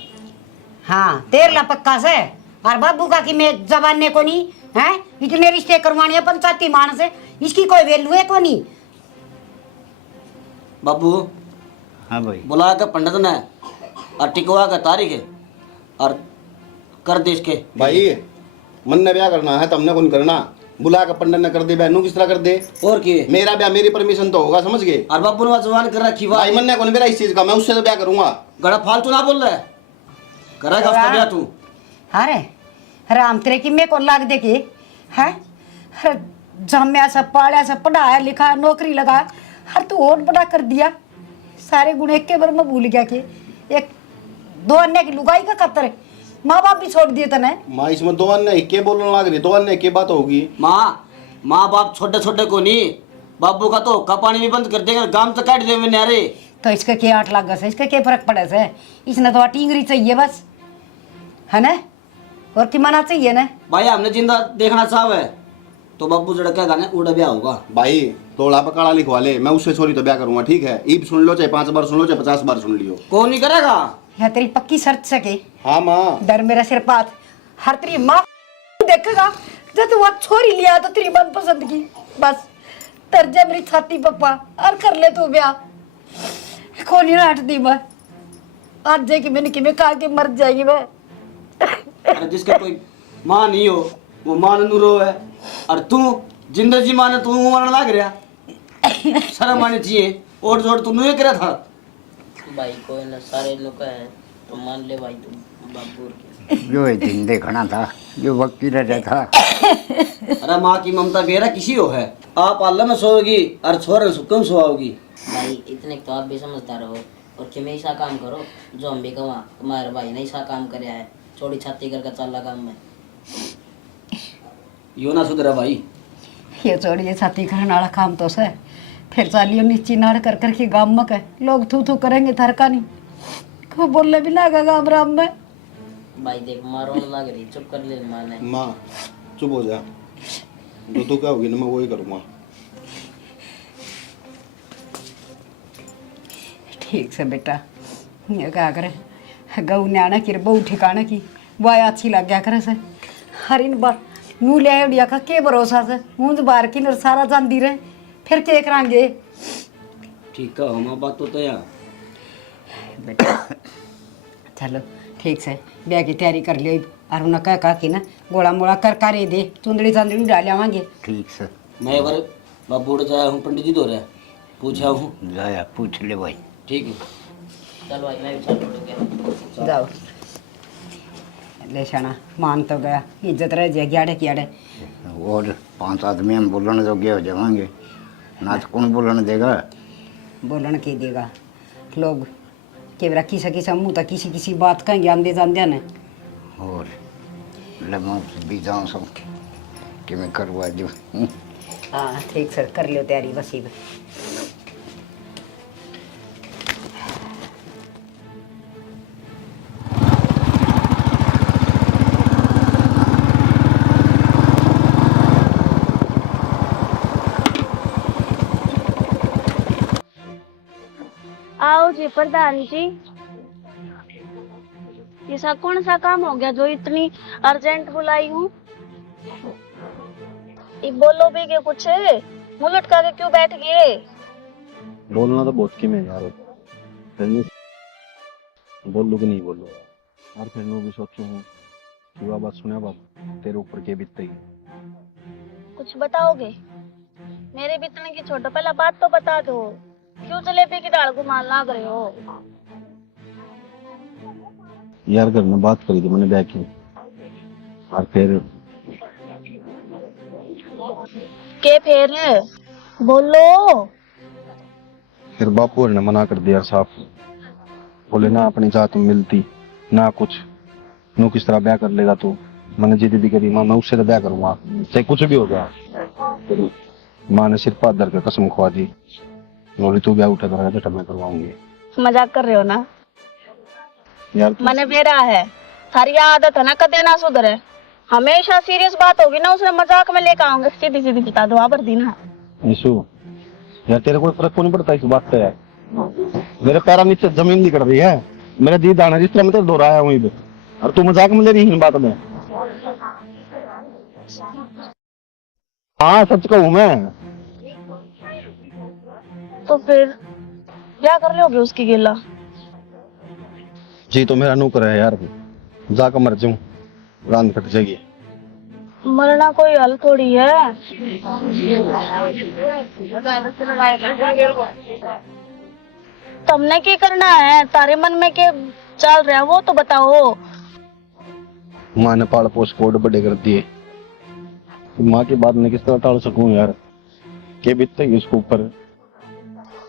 हाँ तेरला पक्का से और बाबू का कि मैं जमाने को नहीं है, इतने रिश्ते करवाने हैं पंचायती मानस है, इसकी कोई वैल्यू है को नहीं। बाबू हाँ भाई। बुला के पंडित ने और टिकवा का तारीख है और कर दे इसके। भाई मन ने ब्याह करना है, तुमने कौन करना। बुला के पंडित ने कर दे, बहनों किस तरह कर दे। और किए मेरा ब्याह मेरी परमिशन तो होगा, समझ गए। और बाबू ने जवान कर रखी बात। भाई मन ने कौन मेरा इस चीज का, मैं उससे तो ब्याह करूंगा। गड़ा फालतू ना बोल रहा है, करेगा उसका ब्याह तू। अरे राम तेरे की मैं को लाग दे के है, अरे जम्या सब पाड़ा सब पढ़ाया लिखा नौकरी लगा, हर तू और बड़ा कर दिया। सारे गुण एक के बार में भूल गया कि एक दो अन्य की लुगाई का कतर है, माँ बाप भी छोड़ दिए तने। माँ इसमें दो अन्य के बोलने लग रही, दो अन्य की बात होगी। माँ बाप छोटे छोटे को नहीं, बाबू का तो हुक्का पानी भी बंद कर देगा, गांव तक काट देवे नारे। तो इसका क्या 8 लाख है, इसका क्या फर्क पड़े से, इसने तो टींगरी चाहिए बस है ना, और की मना चाहिए ना। भाई हमने जिंदा देखना चाहे तो बाबू जड़का गाने उड़ा ब्याह होगा। भाई तोड़ा पकाड़ा लिखवा ले, मैं उससे छोरी तो ब्याह करूंगा, ठीक है। ईब सुन लो, चाहे 5 बार सुन लो, चाहे 50 बार सुन लियो। कौन नहीं करेगा। यह तेरी पक्की शर्त सके। हाँ माँ। डर मेरा सिर पात, हर तेरी माँ देखेगा जब तू वहाँ छोरी लिया तो तेरी मन पसंद की, बस तरजा मेरी छाती पप्पा और कर ले तू ब्याह। कौन ही हट दी मैं आज जाएगी, मैंने कि मैं खा के मर जाएगी मैं। अरे जिसका कोई माँ नहीं हो वो माँ नू रो है, और तू जिंदा जी माँ ने तू मरने लग रहा। शर्म आनी चाहिए, और जोड़ तू नहीं करा था। भाई कोई ना, सारे लोग है तो मान ले भाई तुम बाबू के। जो ये दिन देखना था, जो वकील रह था। अरे माँ की ममता बेरा किसी हो है, आप अल्लाह में सोओगी और छोरे सुकम सोओगी। भाई इतने तो आप भी समझदार हो, और कि मैं ऐसा काम करो जो हम भी कमा, हमारे भाई ने ऐसा काम कराया है, छोटी छाती करके चल काम में। यो ना सुधरा भाई। ये छोड़िए छाती करने वाला काम तो से फिर चालियो नीची नाड़ कर करके गाम में कह लोग थू थू करेंगे थरका नहीं को बोलने भी ना गाम राम में। भाई देख मारो लग रही, चुप कर ले माने। माँ चुप हो जा, जो तू कहोगी ना मैं वही करूँगा। ठीक से बेटा, ये क्या करे गऊ न्याणा की बहु ठिकाना की वाया अच्छी लग गया करे से, हर इन बार नू ले उड़िया का के भरोसा से मुंह बार की नर सारा जानती रहे, फिर के करांगे। ठीक है माँ बात तो यार बेटा चलो ठीक से ब्याह की तैयारी कर लियो, और उन्हें कह कि ना गोला मोड़ा कर करे दे, चुंदड़ी चांदड़ी डाल आवांगे। ठीक से मैं एक बार बाबू उड़ जाया हूँ, पंडित जी दो रहे पूछा हूँ। जाया पूछ ले भाई। ठीक है चलो भाई मैं भी चल पड़ूंगा। जाओ ले शाना मान तो गया, इज्जत रह जाएगी आड़े की आड़े। और 5 आदमी हम बोलने जोगे हो जाएंगे ना, तो कौन बोलने देगा। बोलन के देगा लोग के बरा किसी किसी मुँह तक किसी किसी बात कहेंगे आंदे जान ने। और लम्बा भी जाऊँ सब कि मैं करवा जो। हाँ ठीक से कर लियो तैयारी बस ही। आओ जी प्रधान जी, ये सा कौन सा काम हो गया जो इतनी अर्जेंट बुलाई हूँ। बोलो भी के कुछ, मुंह लटका के क्यों बैठ गए। बोलना तो बहुत किम है यार, बोलू कि नहीं बोलू यार। फिर मैं भी सोचू हूँ कि वह बात सुने बाप तेरे ऊपर के बीतती। कुछ बताओगे, मेरे बीतने की छोड़ो, पहला बात तो बता दो, क्यों जलेबी की दाल को मान लाग रहे हो। यार घर में बात करी थी मैंने बैठ की, और फिर के फिर बोलो। फिर बापू ने मना कर दिया साफ, बोले ना अपनी जात में मिलती ना कुछ, नू किस तरह ब्याह कर लेगा तू। मैंने जिद भी करी, माँ मैं उससे तो ब्याह करूंगा चाहे कुछ भी हो गया। फिर माँ ने सिर पात धर कर कसम खवा दी, बोली तू ब्याह उठा करेगा तो मैं करवाऊंगी। मजाक कर रहे हो ना यार मैंने बेरा है, थारी आदत है ना कदे ना सुधरे, हमेशा सीरियस बात होगी ना उसने मजाक में लेकर आऊंगे। सीधी सीधी बता दो आबर दी ना। निशु यार तेरे को फर्क क्यों नहीं पड़ता इस बात पे यार? मेरे पैरों नीचे जमीन निकल रही है, मेरा जी दाना जिस तरह मैं तेरे दोहराया हूँ इधर, और तू मजाक में ले रही है इन बात में। हाँ सच कहूँ मैं। तो फिर क्या कर लोगे उसकी गिला? जी तो मेरा नौकर है यार, जाकर मर जाऊं, रात कट जाएगी। मरना कोई हल थोड़ी है। तुमने क्या करना है? तारे मन में क्या चल रहा है वो तो बताओ। माँ ने पाल पोस कोड बड़े कर दिए, माँ की बात मैं किस तरह टाल सकूं यार? के बीतेगी उसके ऊपर?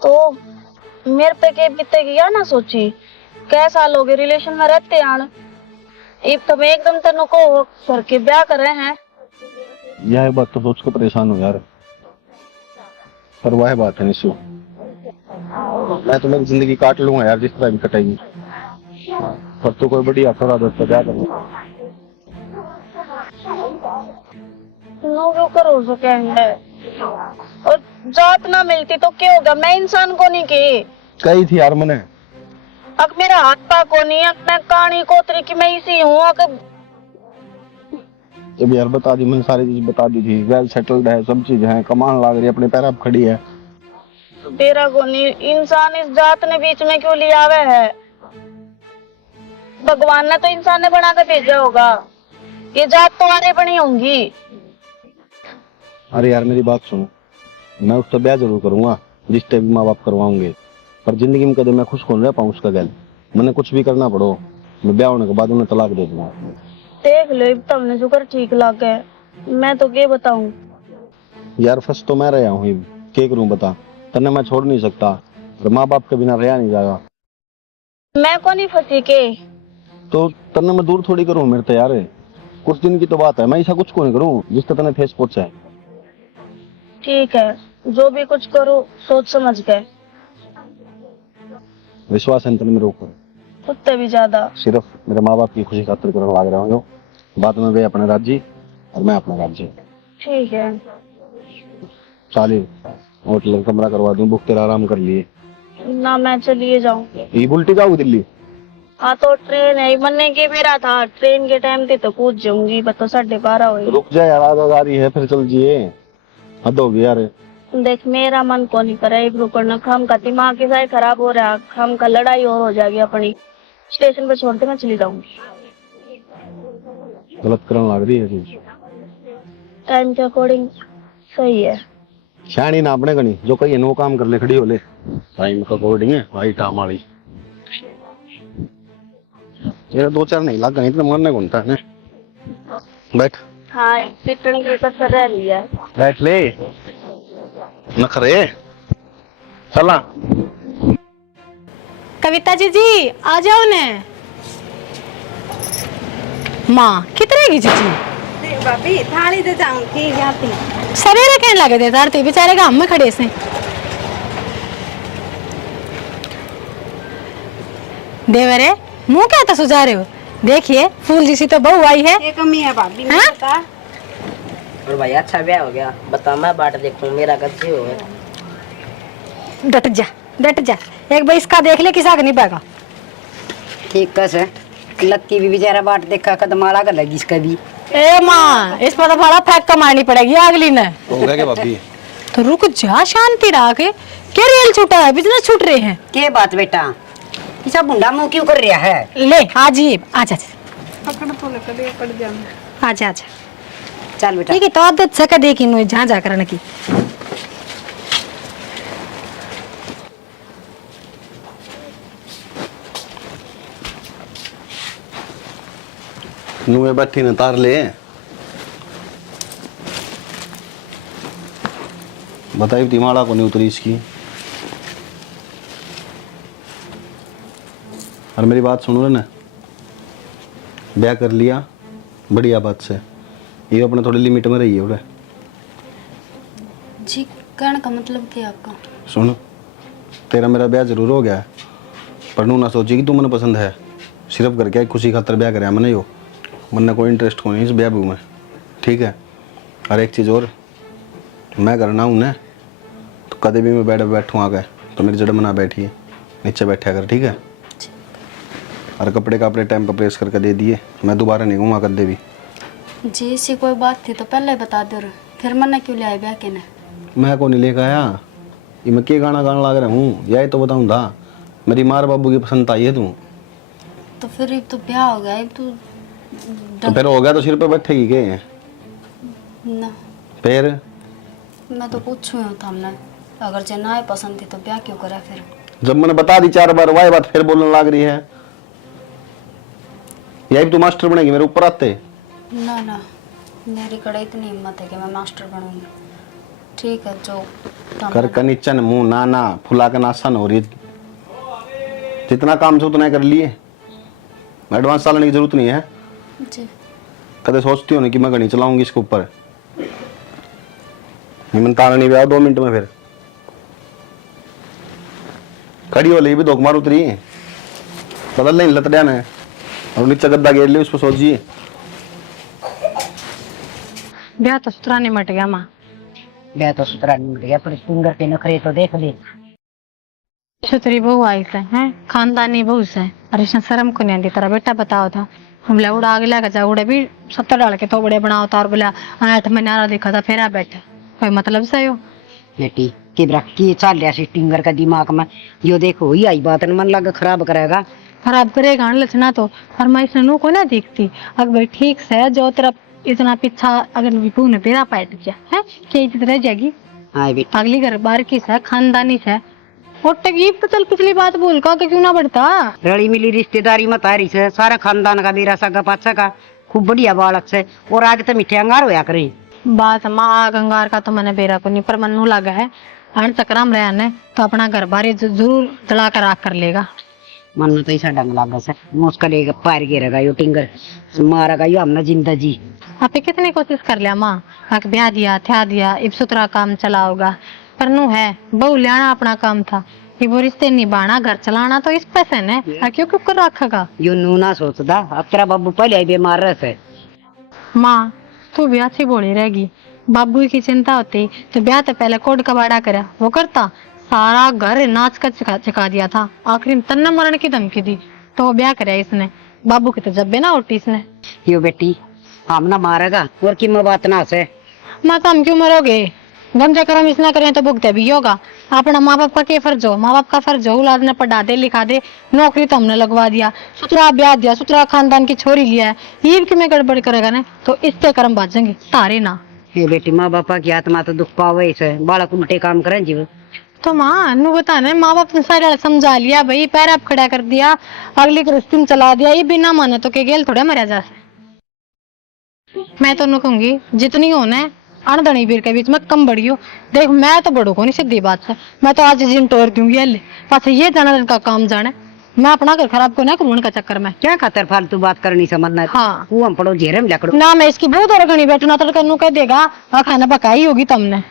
तो मेरे पे के बीतेगी या ना सोची? कै साल हो गए रिलेशन में रहते आन, एक तुम एकदम तेनों को करके ब्याह कर रहे हैं। यह बात तो सोच कर परेशान हूँ यार, पर वह बात है निशु, मैं तो मेरी जिंदगी काट लूंगा यार जिस तरह भी कटेगी, पर तू कोई बड़ी अफरा दोस्त से ब्याह कर। क्यों करो सकेंगे? और जात ना मिलती तो क्या होगा? मैं इंसान को नहीं की कही थी यार मैंने, अब मेरा हाथ पा को नहीं, अब मैं कहानी कोतरी की मैं इसी हूँ। जब यार बता दी मैंने, सारी चीज बता दी थी, वेल सेटल्ड है, सब चीज है, कमान लाग रही है, अपने पैर अब खड़ी है। तेरा को नहीं, इंसान इस जात ने बीच में क्यों लिया हुआ है? भगवान ने तो इंसान ने बना कर भेजा होगा, ये जात तुम्हारे बनी होंगी। अरे यार मेरी बात सुनो, मैं उससे ब्याह जरूर करूंगा जिससे भी माँ बाप करवाऊंगे, पर जिंदगी में कदे मैं खुश कौन रह पाऊँ उसका गैल। मैंने कुछ भी करना पड़ो, मैं ब्याह होने के बाद उन्हें तलाक दे दूंगा। देख लो तुमने जो कर ठीक लग है, मैं तो क्या बताऊं यार फंस तो मैं रहा हूँ, क्या करूँ बता? तन्ने मैं छोड़ नहीं सकता, और माँ बाप के बिना रहा नहीं जाएगा। मैं को नहीं फंसी के, तो तन्ने मैं दूर थोड़ी करूँ मेरे तैयार है, कुछ दिन की तो बात है, मैं ऐसा कुछ को नहीं करूँ जिससे तन्ने ठेस पहुंचा है। ठीक है जो भी कुछ करो सोच समझ के। विश्वास है तन्ने मेरे ऊपर? कुत्ते भी ज्यादा। सिर्फ मेरे माँ बाप की खुशी खातिर करने लग रहा हूँ, बाद में वे अपने राज्य और मैं अपना राज्य। ठीक है चालीस होटल कमरा करवा दूं, बुक तेरा आराम कर लिए ना, मैं चलिए जाऊं। ये उल्टी जाऊँ दिल्ली? हाँ तो ट्रेन है, बनने के मेरा था, ट्रेन के टाइम पे तो कूद जाऊंगी, बता 12:30 हुई। रुक जा यार, आधा जा रही है फिर चल जिए, हद होगी यार। देख मेरा मन को नहीं करे एक रुकना, खम का दिमाग के साथ खराब हो रहा, खम का लड़ाई और हो जाएगी अपनी। स्टेशन पे छोड़ के मैं चली जाऊंगी। गलत करने लग रही है चीज, टाइम के अकॉर्डिंग सही है। शानी ना अपने गणी जो कही नो काम कर ले, खड़ी हो ले, टाइम का अकॉर्डिंग है भाई टाम वाली। ये 2-4 नहीं लग गई तो मरने कौन था ने। बैठ। हाँ पिटने की कसर रह लिया। बैठ ले नखरे चला। कविता जी आ जाओ ने। माँ कितने की जीजी? भाभी थाली दे जाऊं की जाती सवेरे कहने लगे थे तारती बेचारे गांव में खड़े से। देवरे मुंह क्या तो सुझा रहे हो? देखिए फूल जैसी तो बहू आई है। ये कमी है भाभी हाँ? बता। और भाई अच्छा ब्याह हो गया, बता मैं बाट देखूं मेरा कच्चे हो गया। डट जा एक बार इसका देख ले, किसा का नहीं पाएगा। ठीक कस है, लक्की भी बेचारा बाट देखा कदमाला कर लगी इसका भी। ए माँ इस पर तो बड़ा फेंक कमानी पड़ेगी अगली ने। हो गया क्या भाभी? तो रुक जा शांति रख, क्या रेल छूटा है, बिजनेस छूट रहे हैं। के बात बेटा, इसा बुंडा मुंह क्यों कर रहा है? ले आजी आजा पकड़ तो लकड़ी पड़ जाना। आजा आजा चल बेटा। ठीक है तो आदत सका देखी नु जहाँ जा करने की। नुए बैठी ने तार ले, बताई दिमाड़ा को नहीं उतरी इसकी। और मेरी बात सुनो ना, ब्याह कर लिया बढ़िया बात से, ये अपने थोड़ी लिमिट में रही है। जी कहने का मतलब क्या आपका? सुन तेरा मेरा ब्याह जरूर हो गया है, पर नू ना सोची कि तू मैंने पसंद है, सिर्फ करके खुशी खातर ब्याह कराया मैंने, यो मन कोई इंटरेस्ट को नहीं इस ब्याह में, ठीक है? और एक चीज़ और, मैं करना हूँ ना तो कभी भी मैं बैठूँ आगे तो मेरी जड़ में ना बैठिए, नीचे बैठा कर, ठीक है? और कपड़े का अपने टाइम पर प्रेस करके दे दिए, मैं दोबारा नहीं घूमा कर दे भी। जी ऐसी कोई बात थी तो पहले बता दो, फिर मना क्यों ले आए ब्याह के ने? मैं को नहीं लेकर आया, ये मैं क्या गाना गाना लग रहा हूँ, यही तो बताऊँ था। मेरी मार बाबू की पसंद आई है तू, तो फिर अब तो ब्याह हो गया, अब तो फिर हो गया तो सिर पे बैठेगी के? ना फिर मैं तो पूछू था हमने, अगर जे ना पसंद थी तो ब्याह क्यों करा फिर? जब मैंने बता दी 4 बार, वही बात फिर बोलने लग रही है। यही तू मास्टर बनेगी मेरे ऊपर आते? ना ना, मेरी कड़े इतनी हिम्मत है कि मैं मास्टर बनूंगी। ठीक है, जो कर का नीचा मुंह ना ना फुला के नासन हो रही, जितना काम से उतना कर लिए, एडवांस डालने की जरूरत नहीं है। जी कदे सोचती हो ना कि मैं घड़ी चलाऊंगी इसके ऊपर, निमन ताल नहीं भी 2 मिनट में फिर खड़ी हो ली भी धोख मार उतरी, बदल नहीं लत डैन है और नीचे गद्दा घेर ली, उस पर सोचिए। ब्याह तो सुतरा नहीं मट गया माँ। ब्याह तो सुतरा नहीं मिट गया, पर फिंगर के नखरे तो देख ले। सुतरी बहू आई से हैं, खानदानी बहू से, और इसने शर्म को नहीं आती। तेरा बेटा बताओ था, हम उड़ा आगे लेकर जा, उड़े भी 70 डाल के थोबड़े बनाओ था, और बोला 8 महीना देखा था फिर आ बैठा, कोई मतलब से हो? बेटी कि की चल रहा सी टिंगर का दिमाग में, यो देखो ही आई बात मन लग खराब करेगा। खराब करेगा लचना तो, पर मैं इसने नु को ना दिखती। अगर भाई ठीक से जो तेरा इतना पीछा अगर विभू ने बेरा पैट दिया है, क्या इज्जत रह जाएगी? हाँ बेटी, अगली घर बार की से खानदानी से की तो चल पिछली बात बोल का क्यों ना बढ़ता। रली मिली रिश्तेदारी में तारी से सारा खानदान का मेरा सगा पाचा का खूब बढ़िया बालक से, और आगे तो मीठे अंगार होया करे। बात माँ गंगार का तो मैंने बेरा को नहीं, पर मनु लगा है अन चक्राम रहा ने तो अपना घर बार जरूर जला कर आग कर लेगा। मन तो ऐसा डंग लगा से मुस्कल एक पार गिरेगा यो टिंगर, मारेगा यो हमने जिंदा जी। आपे कितनी कोशिश कर लिया माँ, आग ब्याह दिया थ्या दिया, इब सुतरा काम चला होगा, पर नु है बहु लियाना अपना काम था, ये वो रिश्ते निभाना घर चलाना तो इस पैसे ने क्यों क्यों कर रखेगा? यो नू ना सोचदा, अब तेरा बाबू पहले ही बीमार रहे। माँ तू भी अच्छी बोली रहेगी, बाबू की चिंता होती तो ब्याह तो पहले कोड कबाड़ा करा, वो करता सारा घर नाच कर चका दिया था, आखिरी में तन्ना मरण की धमकी दी तो वो ब्याह कराया इसने। बाबू की तो जब्बे ना उठी इसने। यो बेटी हम ना मारेगा और की बात ना से। माँ तो हम क्यों मरोगे, गंजा कर्म इसना करें तो भुगते भी होगा। अपना माँ बाप का क्या फर्ज हो, माँ बाप का फर्ज हो औलाद ने पढ़ा दे लिखा दे, नौकरी तो हमने लगवा दिया, सुतरा ब्याह दिया, सुतरा खानदान की छोरी लिया है, ये कि मैं गड़बड़ करेगा ना तो इससे कर्म बाजेंगे तारे ना। ये बेटी माँ बापा की आत्मा तो दुख पावे इसे, बालक उल्टे काम करें जीव। तो माँ नु बताना, माँ बाप ने सारा समझा लिया भाई, पैर आप खड़ा कर दिया, अगली गृहस्थी में चला दिया, ये बिना माने तो के गेल थोड़े मरा जा। मैं तो नु कहूंगी जितनी हो ना अनदनी बीर के बीच में कम बड़ी हो। देख मैं तो बड़ू को नहीं, सीधी बात है, मैं तो आज जिन टोर दूंगी हल पास ये जाना का काम जाने, मैं अपना घर खराब को ना करूँ का चक्कर में। क्या खातर फालतू बात करनी समझना। हाँ वो हम पड़ो जेरे में लकड़ो ना, मैं इसकी बहुत और घनी बैठना तो कह कह देगा खाना पकाई होगी तुमने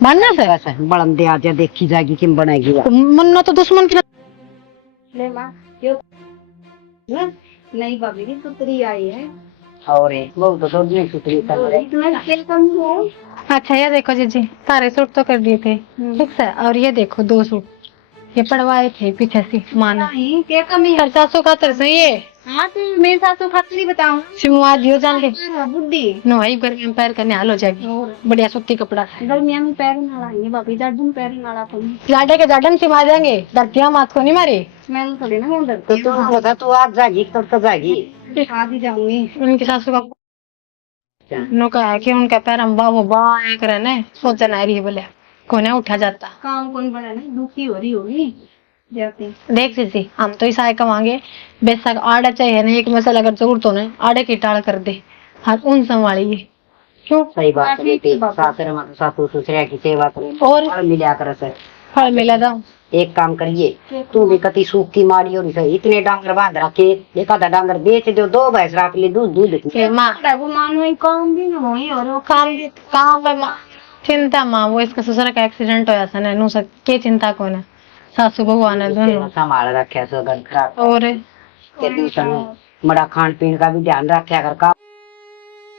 बनना से वैसे बड़न दे आज देखी जाएगी किम बनाएगी। मन्ना तो दुश्मन की ले माँ यो नहीं भाभी की सुतरी आई है और बहुत तो दूर नहीं सुतरी कर रहे। तुम्हें तेल कम है। अच्छा ये देखो जीजी सारे सूट तो कर दिए थे ठीक है, और ये देखो 2 सूट ये पढ़वाए थे पीछे से माँ ने, नहीं क्या कमी है? 700 का तरस है ये। हाँ तो मेरे सासू खाती बताऊँ सिमुआ दियो जान ले बुद्धि नो भाई गर्मी में पैर करने हाल हो जाएगी, बढ़िया सूती कपड़ा है। गर्मिया में पैर नाड़ाएंगे भाभी, जाडू पैर नाड़ा तो जाडे के जाडन सिमा देंगे, धरतियां मात को नहीं मारे। मैं थोड़ी ना डर तो तू बता तू आज जागी तो जागी। आज ही जाऊंगी। उनकी सासू का नो कहा है कि उनका पैर हम बाबू बाया करे ने सोचा ना रही बोले कोने उठा जाता। काम कौन बड़ा ना दुखी हो रही होगी जाती। देख सीसी हम तो इस आय कमांगे, बेशक आड़े चाहिए ना एक मसाला अगर जरूरत हो ना आड़े की टाल कर दे, हाथ उन संभालिए क्यों। सही बात है बेटी, सासरे में सासू ससुर की सेवा करें और मिला कर से फल मिला जाओ। एक काम करिए तू भी कति सूख की मारी और इतने डांगर बांध रखे, एक आधा डांगर बेच दो, 2 भैंस रख ले दूध माँ मानो काम भी ना होई और वो काम पे चिंता माँ वो इसका ससुर का एक्सीडेंट होया था ना नु सब के चिंता कौन है, सासू भगवान है दोनों संभाल रखे सो घर खराब और बड़ा खान पीन का भी ध्यान रखा कर का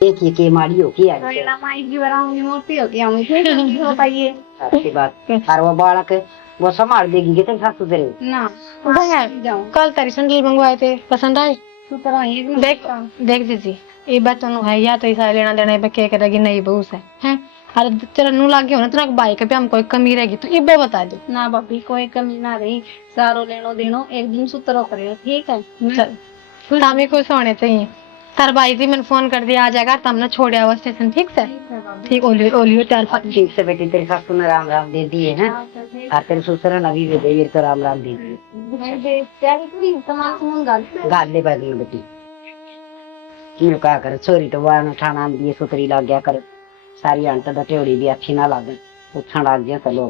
एक ये के माड़ी हो की आई मेरा माई की बराबर मोटी हो गया मुझे बताइए आपकी बात। और वो बालक वो संभाल देगी कि तेरे सासू तेरे ना जाओ कल तेरी सैंडल मंगवाए थे, पसंद आए? सुतरा ही देख देख दीदी, ये बात तो है या तो ऐसा लेना देना पे क्या करेगी नहीं बहू से हैं। अरे तेरा नू लागे हो ना तेरा भाई के पे हम कोई कमी रहेगी तो ये बता दो ना भाभी कोई कमी ना रही, सारो लेनो देनो एक दिन सुतरो करे ठीक है। चल हमें खुश होने चाहिए। तार भाई थी मैंने फोन कर दिया आ जाएगा तब ना छोड़ आओ स्टेशन, ठीक से? ठीक ओलियो ओलियो चल ठीक से बेटी तेरे सासू ने राम राम दे दिए हैं और तेरे ससुर ने अभी भी दे तो राम राम दे दिए। गाल ले बैठी बेटी मैं क्या कर चोरी तो वाह ठाणा दिए सुतरी लग गया कर सारी अंत टेड़ी भी अच्छी ना लगे उछण लग गया चलो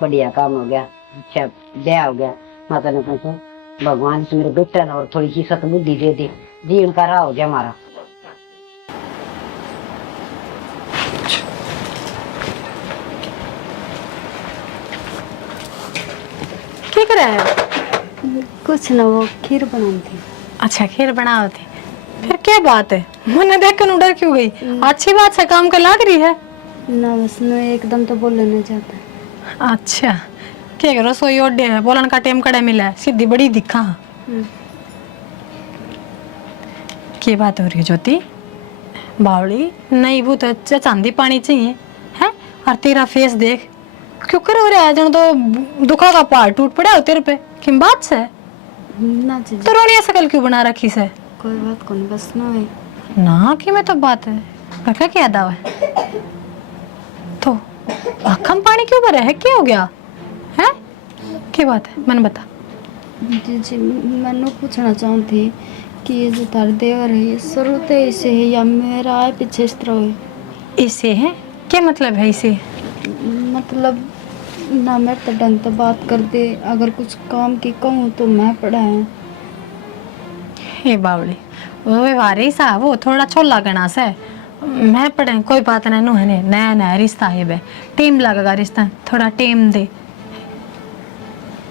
बढ़िया काम हो गया अच्छा ब्याह हो गया। माता ने पूछा भगवान से मेरे बेटे ने और थोड़ी सी सतबुद्धि दे दे जीवन का राह हो गया हमारा। क्या कर रहा है? कुछ ना वो खीर बनाई थी। अच्छा खीर बनाओ थे, फिर क्या बात है? मैंने देख कर डर क्यों गई? अच्छी बात से काम कर लग रही है ना बस मैं एकदम तो बोलना नहीं चाहता। अच्छा क्या करो सोई ओडे है बोलन का टाइम कड़ा मिला है सीधी बड़ी दिखा। क्या बात हो रही है ज्योति? बावड़ी नहीं वो तो चांदी पानी चाहिए है और तेरा फेस देख क्यों कर हो रहा है जन तो दुखा का पहाड़ टूट पड़ा हो तेरे पे किम बात से? ना जी तो रोनिया सकल क्यों बना रखी से? कोई बात कौन बस ना है ना कि मैं तो बात है काका क्या दावा है तो आँखों में पानी क्यों भरा है? क्या हो गया है? क्या बात है मैंने बता। जी जी मैंने पूछना चाहती कि ये जो तार देवर है ये शुरू से ऐसे है या मेरा है पीछे इस तरह है? इसे है क्या मतलब है इसे? मतलब ना मेरे तो ढंग से बात कर दे अगर कुछ काम की कहूँ तो मैं पड़ा है। हे बावड़ी वो व्यवहार ही सा वो थोड़ा छोला गना से मैं पढ़े कोई बात नहीं नु है ने नया नया रिश्ता है बे टीम लगेगा रिश्ता थोड़ा टीम दे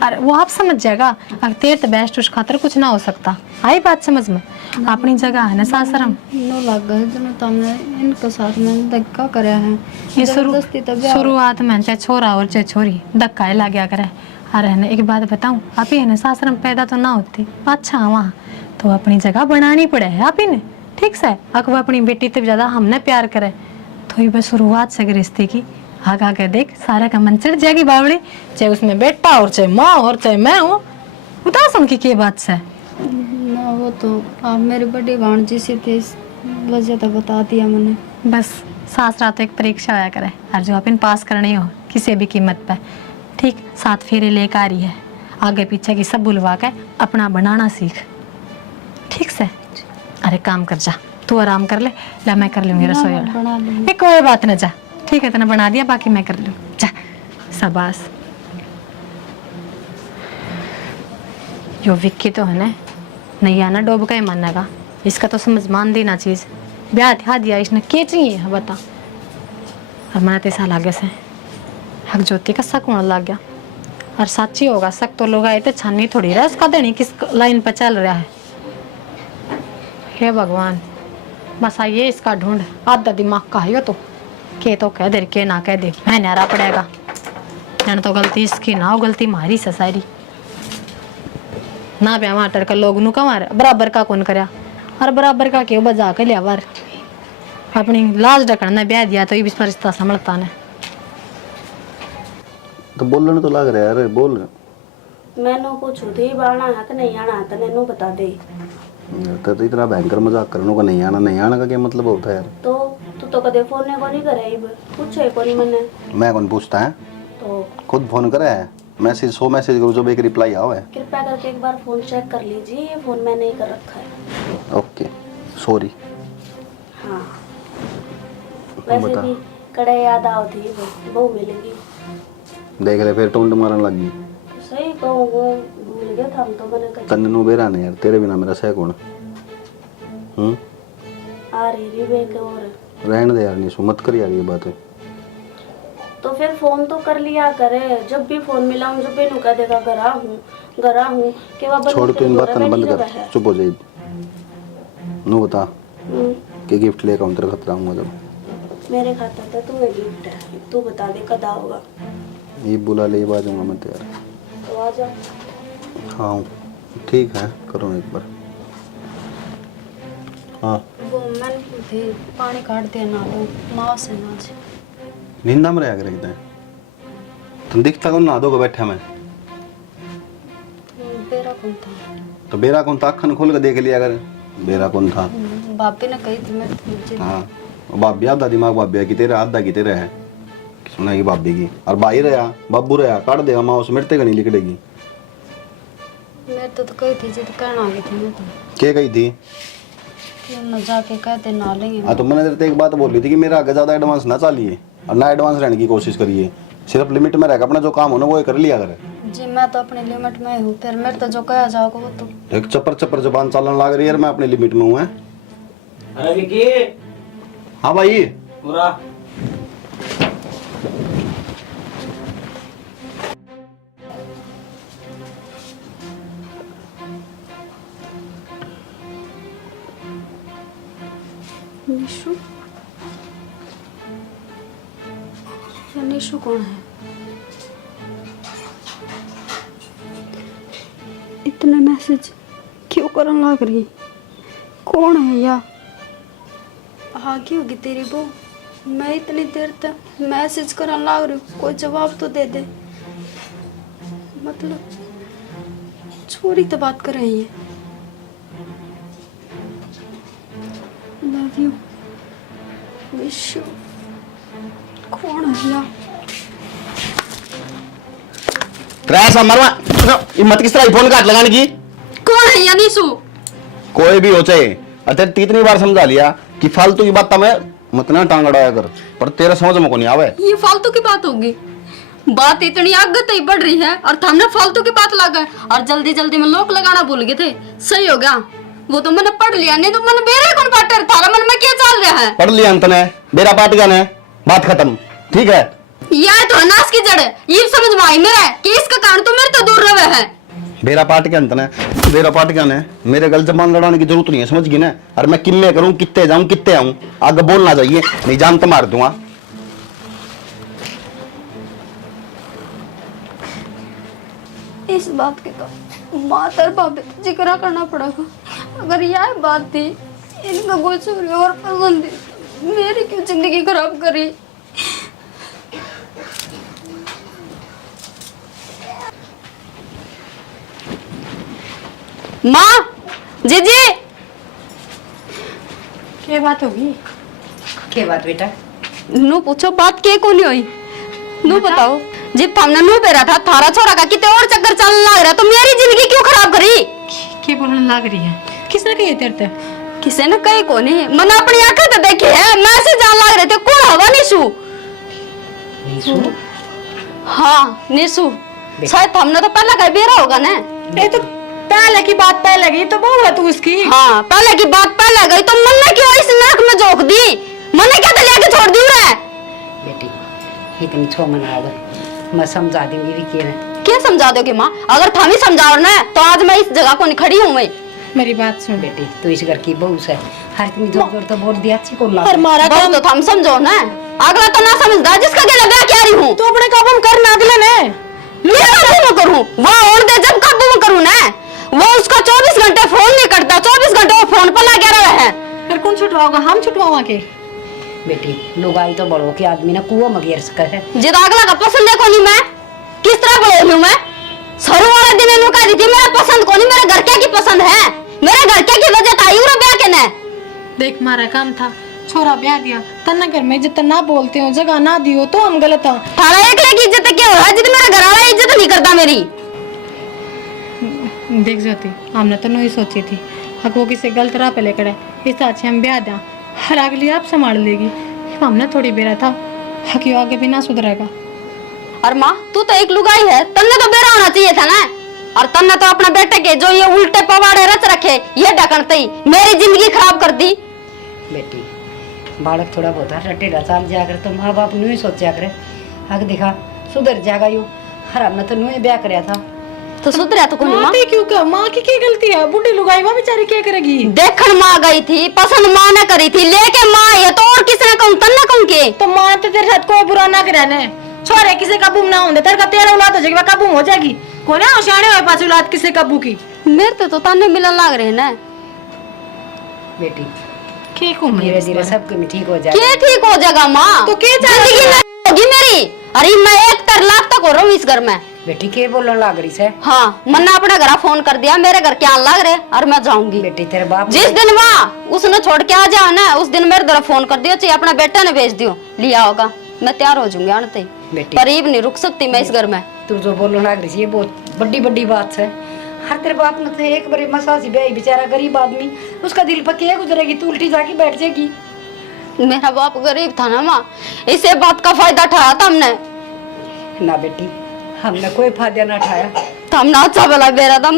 और वो आप समझ जाएगा। अगर तेरे तो बेस्ट उस खातर कुछ ना हो सकता आई बात समझ में अपनी जगह है ना सासरम नो लगा है जो तुमने इनके साथ में धक्का कराया है ये जबरदस्ती तो ब्याह शुरुआत में चाहे छोरा और चाहे छोरी धक्का ही लग गया करे। अरे है ना एक बात बताऊं आप ही है ना सासरम पैदा तो ना होती अच्छा वहाँ तो अपनी जगह बनानी पड़े है आप ही ने ठीक से अगर अपनी बेटी तब ज्यादा हमने प्यार करे तो ये बस शुरुआत से रिश्ते की आगे आगे देख सारा का मन चढ़ जाएगी बावड़ी चाहे उसमें बेटा और चाहे माँ और चाहे मैं हूँ बता सुन की क्या बात से ना वो तो आप मेरी बड़ी भांजी सी थे इस वजह तो बता दिया मैंने। बस सास रात एक परीक्षा होया करे और जो अपन पास करनी हो किसी भी कीमत पे ठीक 7 फेरे लेकर आ रही है आगे पीछे की सब बुलवा के अपना बनाना सीख ठीक से। अरे काम कर जा तू आराम कर ले मैं कर लूंगी रसोई बना लूंगी। कोई बात ना जा ठीक है तेने बना दिया बाकी मैं कर लूँ जा शाबाश। यो विक्की तो है ना नहीं आना डूब का ही मानेगा इसका तो समझ मान देना चीज ब्याह था दिया इसने क्या चाहिए है बता। और मैंने तेसा लागे से हक ज्योति का शक होने लग गया और सच्ची होगा शक तो लोग आए थे छानी थोड़ी रहा उसका देनी किस लाइन पर चल रहा है। हे भगवान बस आइए इसका ढूंढ आधा दिमाग का है तो के तो कह दे के ना कह दे मैं नारा पड़ेगा जन तो गलती इसकी ना हो गलती मारी से सारी ना ब्याह माटर का लोग नु कमार बराबर का कौन करया और बराबर का क्यों बजा के लिया बार अपनी लाज ढकन ने ब्याह दिया तो ये भी रिश्ता संभलता ने तो बोलने तो लग रहा है यार बोल मैंने पूछू थी बाना है कि नहीं आना है तो नैनू बता दे। तो इतना भयंकर मजाक करने को नहीं आना का क्या मतलब होता है यार? तो तू तो कदे फोन ने को नहीं करे इब पूछे को नहीं मैंने मैं कौन पूछता है तो खुद फोन करे है मैसेज 100 मैसेज करो जब एक रिप्लाई आओ है। कृपया करके एक बार फोन चेक कर लीजिए ये फोन मैंने ही कर रखा है। Okay sorry. हाँ वैसे बता। भी कड़े याद आओ थी वो मिलेगी देख ले फिर टोंड मारने लगी। सही कहूँ भूल गया था हम तो मैंने कहा तन्ने नु बेरा ने यार तेरे बिना मेरा सह कौन आ रही बेक और रहने दे यार नहीं मत कर यार ये बात है। तो फिर फोन तो कर लिया करे जब भी फोन मिला हूँ जब भी नु कह देगा गरा हूँ कि वह छोड़ तू इन बातों बंद कर चुप हो जाए। नु बता के गिफ्ट लेकर आऊं तेरे खतरा हूँ जब मेरे खाता था तुम्हें गिफ्ट है, तू बता दे कदा होगा। ये बुला ले बाजूंगा मैं तो यार। तो आ जाओ। हाँ ठीक है, करो एक बार। हाँ वो मैंने पूछे पानी काट दिया ना लो माँ से ना से नींदा में रहा कर एकदम तुम दिखता कौन ना दो को बैठा मैं बेरा कौन था। तो बेरा कौन था, अखन खोल के देख लिया अगर बेरा कौन था। बापी ने कही थी मैं मुझे हाँ वो बाबी आधा दिमाग बाबी की तेरा आधा की तेरा है सुना की बाबी की और भाई रहा बाबू रहा काट देगा माँ उस मिटते का नहीं लिखड़ेगी। मैं तो कही थी जिद कहना आ गई थी मैं तो क्या कही थी? कि हम न जाके कहते ना लेंगे। हाँ तो मैंने तेरे एक बात बोल रही थी कि मेरा आगे ज्यादा एडवांस ना चाहिए और ना एडवांस रहने की कोशिश करिए, सिर्फ लिमिट में रहकर अपना जो काम हो ना वो कर लिया करे। जी मैं तो अपनी लिमिट में हूँ, फिर मेरे तो जो कहा जाओगे वो तो एक चप्पर चप्पर जबान चलन लग रही है, मैं अपनी लिमिट में हूँ। अरे विकी हाँ भाई पूरा निशु या निशु कौन है? इतने मैसेज क्यों करने लग रही? कौन है या आगे होगी तेरी बहू? मैं इतनी देर तक मैसेज करने लग रही हूँ, कोई जवाब तो दे दे। मतलब छोरी तो बात कर रही है। Love you wish you. कौन है या? क्रैश मरवा हिम्मत किस तरह फोन काट लगाने की? कौन है या निशु? कोई भी हो चाहे, अरे कितनी बार समझा लिया कि फालतू की बात मैं मत ना टांग अड़ाया कर, पर तेरे समझ में को नहीं आवे। ये फालतू की बात होगी? बात इतनी आगे तक बढ़ रही है और हमने फालतू की बात लगा और जल्दी जल्दी में लोग लगाना भूल गए थे। सही हो गया, वो तो मैंने पढ़ लिया, नहीं तो मैंने बेरे कौन पाटर थारा मन में क्या चल रहा है? पढ़ लिया अंत ने बेरा पाट गया ने, बात खत्म। ठीक है यह तो नाश की जड़ है, ये समझ में आई मेरे कि इसका कारण तो मेरे तो दूर रहे है। बेरा पाट के अंत ने बेरा पाट गया ने, मेरे गल जबान लड़ाने की जरूरत नहीं है, समझ गई ना? और मैं किम्मे करूं, कितने जाऊं, कितने आऊं, आगे बोलना चाहिए, नहीं जान तो मार दूंगा। इस बात के तो माता और बाप जिक्र करना पड़ेगा। अगर यह बात थी इनका कोई चोरी और पसंद थी, मेरी क्यों जिंदगी खराब करी? माँ जीजी क्या बात होगी? क्या बात बेटा? नू पूछो बात के को नहीं हुई? नू बताओ जिब हमने नू पेरा था थारा छोरा का कितने और चक्कर चलने लग रहा, तो मेरी जिंदगी क्यों खराब करी? क्या बोलने लग रही है? किसने कही तेरे ते? किसी ने कही को नहीं, मैंने अपनी आंखें तो देखी है। मैसेज जान लग रहे थे, कौन होगा निशु? निशु? हाँ निशु, शायद हमने तो पहले कहीं बेरा होगा ना। ये तो पहले की बात पहले गई, तो बहू है तू उसकी। हाँ पहले की बात पहले गई, तो मन ने क्यों इस नरक में झोंक दी? मन ने क्या लेके छोड़ दी रे? बेटी इतनी छो मना आवे, मैं समझा दूंगी भी क्या है। क्या समझा दोगे माँ? अगर थामी समझाओ ना तो आज मैं इस जगह को नहीं खड़ी हूँ। मैं मेरी बात सुन बेटी, तू इस घर की बहू से हर इतनी जोर जोर तो बोल दिया, अच्छी को ला और मारा बस काम तो थम समझो ना, अगला तो ना समझदा जिसका गला ब्याह क्या रही हूँ। तो अपने काबू में करना अगले ने। मैं काबू में करूँ, वो और दे जब काबू में करूँ ना, वो उसका 24 घंटे फोन नहीं करता, 24 घंटे वो फोन पर लगा रहा है। फिर कौन छुटवाओगा? हम छुटवावा के? बेटी लुगाई तो बड़ो के आदमी ना कुआं में गिर सके है। जिद अगला का पसंद देखो नहीं, मैं किस तरह बोल रही हूँ? मैं सरू वाले दिन इन्हों कह दी थी मेरा पसंद को नहीं, मेरे घर क्या की पसंद है, मेरे घर क्या की वजह आई उरा ब्याह के ने। देख मारा काम था, छोरा ब्याह दिया, तन्ना घर में जितना ना बोलते हो, जगह ना दियो तो हम गलत हैं। थारा एक की इज्जत क्या हो रहा है, जिद मेरा घर वाला इज्जत नहीं करता मेरी। देख जाती हमने तो नहीं सोची थी, अगर वो किसी गलत राह पे लेकर इस अच्छे हम ब्याह दें, हर अगली आप संभाल लेगी। हमने थोड़ी बेरा था, हकी आगे भी ना सुधरेगा। और माँ तू तो एक लुगाई है, तन्ने तो बेरा होना चाहिए था ना। और तन्ने तो अपना बेटे के जो ये उल्टे पवाड़े रच रखे ये ढकनते ही मेरी जिंदगी खराब कर दी। बेटी बालक थोड़ा बहुत रटेड़ा चाल जाया करे तो माँ बाप नहीं सोचा करे, आगे देखा सुधर जाएगा यू। हर हमने तो नहीं ब्याह कराया था, तो सुधरा तो कोनी माँ माँ क्यों क्या माँ की क्या गलती है? बुढ़ी लुगाई माँ बेचारी क्या करेगी? देखन माँ गई थी, पसंद माँ ने करी थी, लेके माँ ये तो और किसने कहूँ तन ना कहूँ के तो माँ तो तेरे साथ कोई बुरा ना करे ने छोरे किसी काबू में ना होंगे तेरे का तेरा औलाद हो जाएगी वह काबू में हो जाएगी कोई ना होशियारे हो पास औलाद किसी काबू की मेरे तो ताने मिलन लग रहे ना बेटी ठीक हूँ मैं धीरे धीरे सब कुछ ठीक हो जाए। क्या ठीक हो जाएगा माँ? तो क्या जिंदगी में होगी मेरी? अरे मैं 1 लाख तक हो रहा हूँ इस घर में। बेटी के बोलने लग रही से? हाँ मन्ना अपने घर फोन कर दिया मेरे घर क्या लग रहे और मैं जाऊंगी। बेटी तेरे बाप जिस दिन वहाँ उसने छोड़ के आ जाओ ना उस दिन मेरे तरफ फोन कर दियो चाहे अपना बेटा ने भेज दियो लिया होगा मैं तैयार हो जाऊंगी आने बेटी करीब नहीं रुक सकती मैं इस घर में। तू जो बोलने लग रही है बहुत बड़ी बड़ी बात है। हर तेरे बाप ने तो एक बारी मसाज ब्याही बेचारा गरीब आदमी उसका दिल पर क्या गुजरेगी तू उल्टी जाके बैठ जाएगी। मेरा बाप गरीब था ना माँ इसे बात का फायदा उठाया था हमने। ना बेटी हमने कोई फायदा ना उठाया। हमने अच्छा भला मेरा दम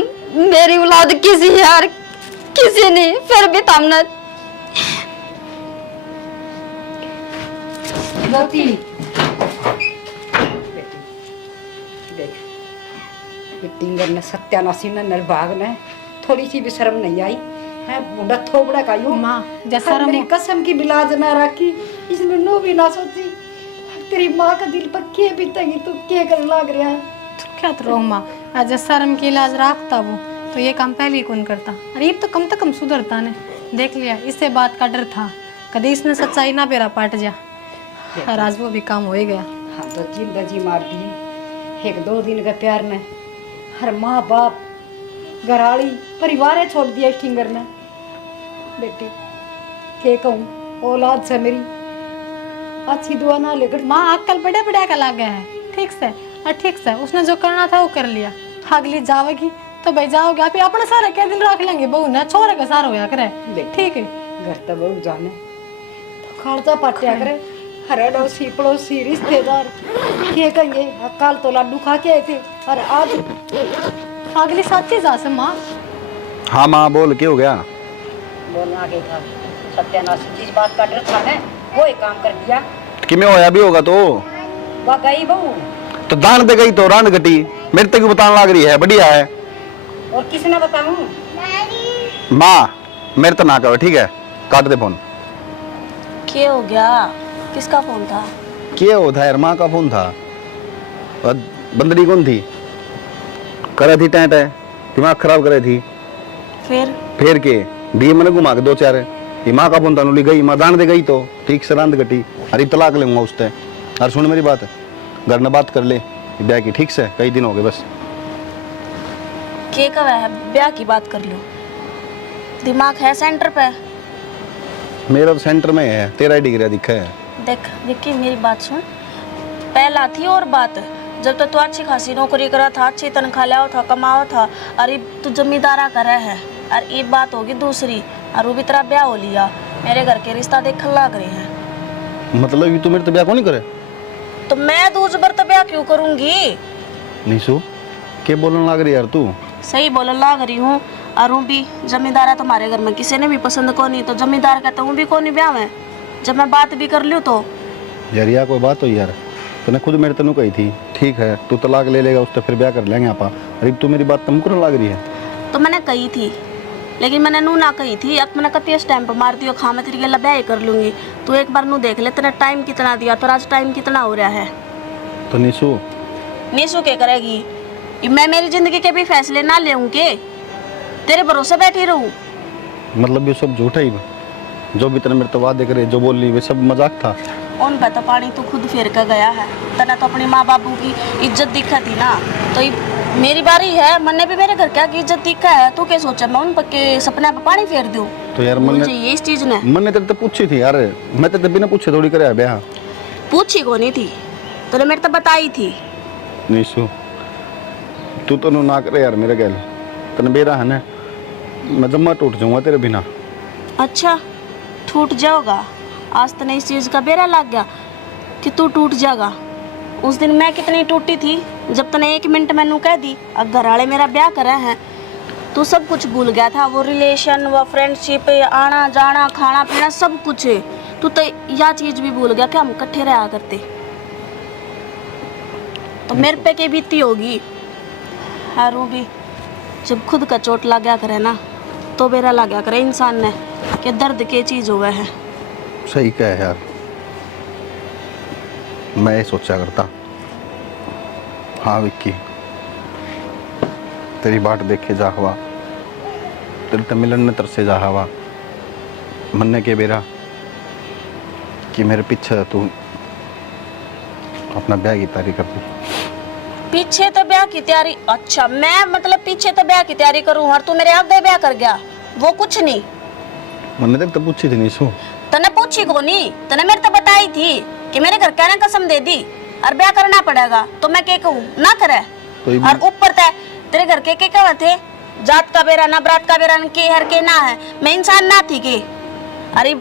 मेरी औलाद किसी है और किसी नहीं फिर भी हमने बेटी देख टिंगर ने सत्यानाशी ने निर्भाग ने थोड़ी सी भी शर्म नहीं आई है बूढ़ा थोबड़ा का यूं माँ जैसा मेरी कसम की बिलाज ना रखी इसने नो भी ना सोची तेरी माँ का दिल पर क्या बीतेगी तू क्या कर लग रहा है। क्या तो माँ आज शर्म की इलाज रखता वो तो ये काम पहले ही कौन करता अरे ये तो कम से कम सुधरता ने देख लिया इससे बात का डर था कभी इसने सच्चाई ना बेरा पाट जा और आज वो भी काम हो ही गया। हम तो जिंदगी मार दिए 1-2 दिन का प्यार में हर माँ बाप घराड़ी परिवार है छोड़ दिया टिंगर ने। बेटी क्या कहूँ औलाद से मेरी अच्छी दुआ ना लेकर माँ आजकल बड़े बड़े का लग गया है ठीक से और ठीक से उसने जो करना था वो कर लिया अगली जाओगी तो भाई जाओगे आप अपने सारे क्या दिन रख लेंगे बहू ना छोरे का सारा होया करे ठीक है घर तक बहू जाने तो खर्चा पाटिया करे हर अड़ोसी पड़ोसी रिश्तेदार क्या कहेंगे कल तो लड्डू खा के आए थे और आज अगली साथी जा से माँ। हाँ माँ बोल क्या हो गया? बोलना के था सत्यानाश जिस बात का डर था ना वो ही काम कर दिया कि मैं होया भी होगा तो वह गई बहू तो दान दे गई तो रान घटी मेरे तक बताने लग रही है बढ़िया है। और किसने बताऊं माँ मेरे तो ना करो ठीक है काट दे फोन। क्या हो गया किसका फोन था? क्या होता है यार माँ का फोन था और बंदरी कौन थी करे थी टेंट है दिमाग खराब करे थी फिर के दिए मैंने घुमा के 2-4 ये माँ का फोन था नुली गई माँ दान दे गई तो ठीक से रांध घटी अरे तलाक लूंगा उससे। और सुन मेरी बात घर में बात कर ले ब्याह की ठीक से कई दिन हो गए बस के कब है ब्याह की बात कर लो दिमाग है सेंटर पे। मेरा तो सेंटर में है तेरा ही डिग्री दिखा है। देख विक्की मेरी बात सुन पहला थी और बात जब तक तू अच्छी खासी नौकरी करा था अच्छी तनख्वाह लिया था कमावा था अरे तू जमींदारा करे है और ये बात होगी दूसरी और वो भी तेरा ब्याह हो लिया मेरे घर के रिश्ता देखने लग रहे हैं। मतलब ये तू मेरे तो ब्याह को नहीं करे तो मैं दूज बर तो ब्याह क्यों करूंगी? निशु क्या बोलने लग रही यार तू? सही बोलने लग रही हूँ और हूँ भी जमींदार है तुम्हारे घर में किसी ने भी पसंद को नहीं तो जमींदार कहता हूँ भी कौन ब्याह में जब मैं बात भी कर लूँ तो यार या कोई बात हो यार तूने खुद मेरे तनु कही थी ठीक है तू तलाक ले लेगा उससे फिर ब्याह कर लेंगे आप अरे तू मेरी बात तम करने लग रही है। तो मैंने कही थी लेकिन मैंने नू ना कही थी अब मैंने कती स्टैम्प मार दियो खा मैं तेरी गला ब्याह कर लूंगी तू एक बार नू देख ले तेरा टाइम कितना दिया तो आज टाइम कितना हो रहा है। तो निशु निशु क्या करेगी मैं मेरी जिंदगी के भी फैसले ना लेऊंगी तेरे भरोसे बैठी रहूं? मतलब ये सब झूठा ही जो भी तेरे मेरे तो वादे करे जो बोल ली वे सब मजाक था। उन पे तो पानी तू खुद फेर कर गया है तना तो अपने माँ बापू की इज्जत दिखा थी ना तो मेरी बारी है मैंने भी मेरे घर क्या की इज्जत दिखा है तू क्या सोचा मैं उन के सपने पे पानी फेर दूं? तो यार मुझे ये इस चीज ने मैंने तेरे तो पूछी थी यार मैं तेरे बिना पूछे थोड़ी करे ब्याह पूछी को नहीं थी तूने मेरे तो बताई थी। निशु तू तो ना करे यार मेरे गैल तने बेरा है ना मैं जम्मा टूट जाऊंगा तेरे बिना। अच्छा टूट जाओगा आज तने इस चीज का बेरा लग गया कि तू टूट जाएगा। उस दिन मैं कितनी टूटी थी जब तने 1 मिनट मैनू कह दी अब घर वाले मेरा ब्याह करे हैं तू सब कुछ भूल गया था वो रिलेशन वो फ्रेंडशिप आना जाना खाना पीना सब कुछ तू तो यह चीज भी भूल गया कि हम इकट्ठे रहा करते तो मेरे पे क्या बीती होगी। हारू भी जब खुद का चोट लग गया करे ना तो बेरा लग गया करे इंसान ने कि दर्द के चीज हुआ है। सही कहे यार, मैं ये सोचा करता। हाँ विक्की, तेरी बाट देखे जा हवा, तेरे तो मिलन ने तरसे जा हवा, मन्ने के बेरा कि मेरे पीछे तू अपना ब्याह की तैयारी कर दी। पीछे तो ब्याह की तैयारी? अच्छा, मैं मतलब पीछे तो ब्याह की तैयारी करूं और तू मेरे आगे ब्याह कर गया? वो कुछ नहीं। मन्ने तक तो पूछी थी नीसू। तने पूछी को नहीं, तने मेरे तो बताई थी कि मेरे घर कहने कसम दे दी और ब्याह करना पड़ेगा, तो मैं क्या कहूँ ना करे। और ऊपर तेरे घर के क्या थे, जात का बेरा ना बरात का बेरा के हर के ना है, मैं इंसान ना थी के। अरे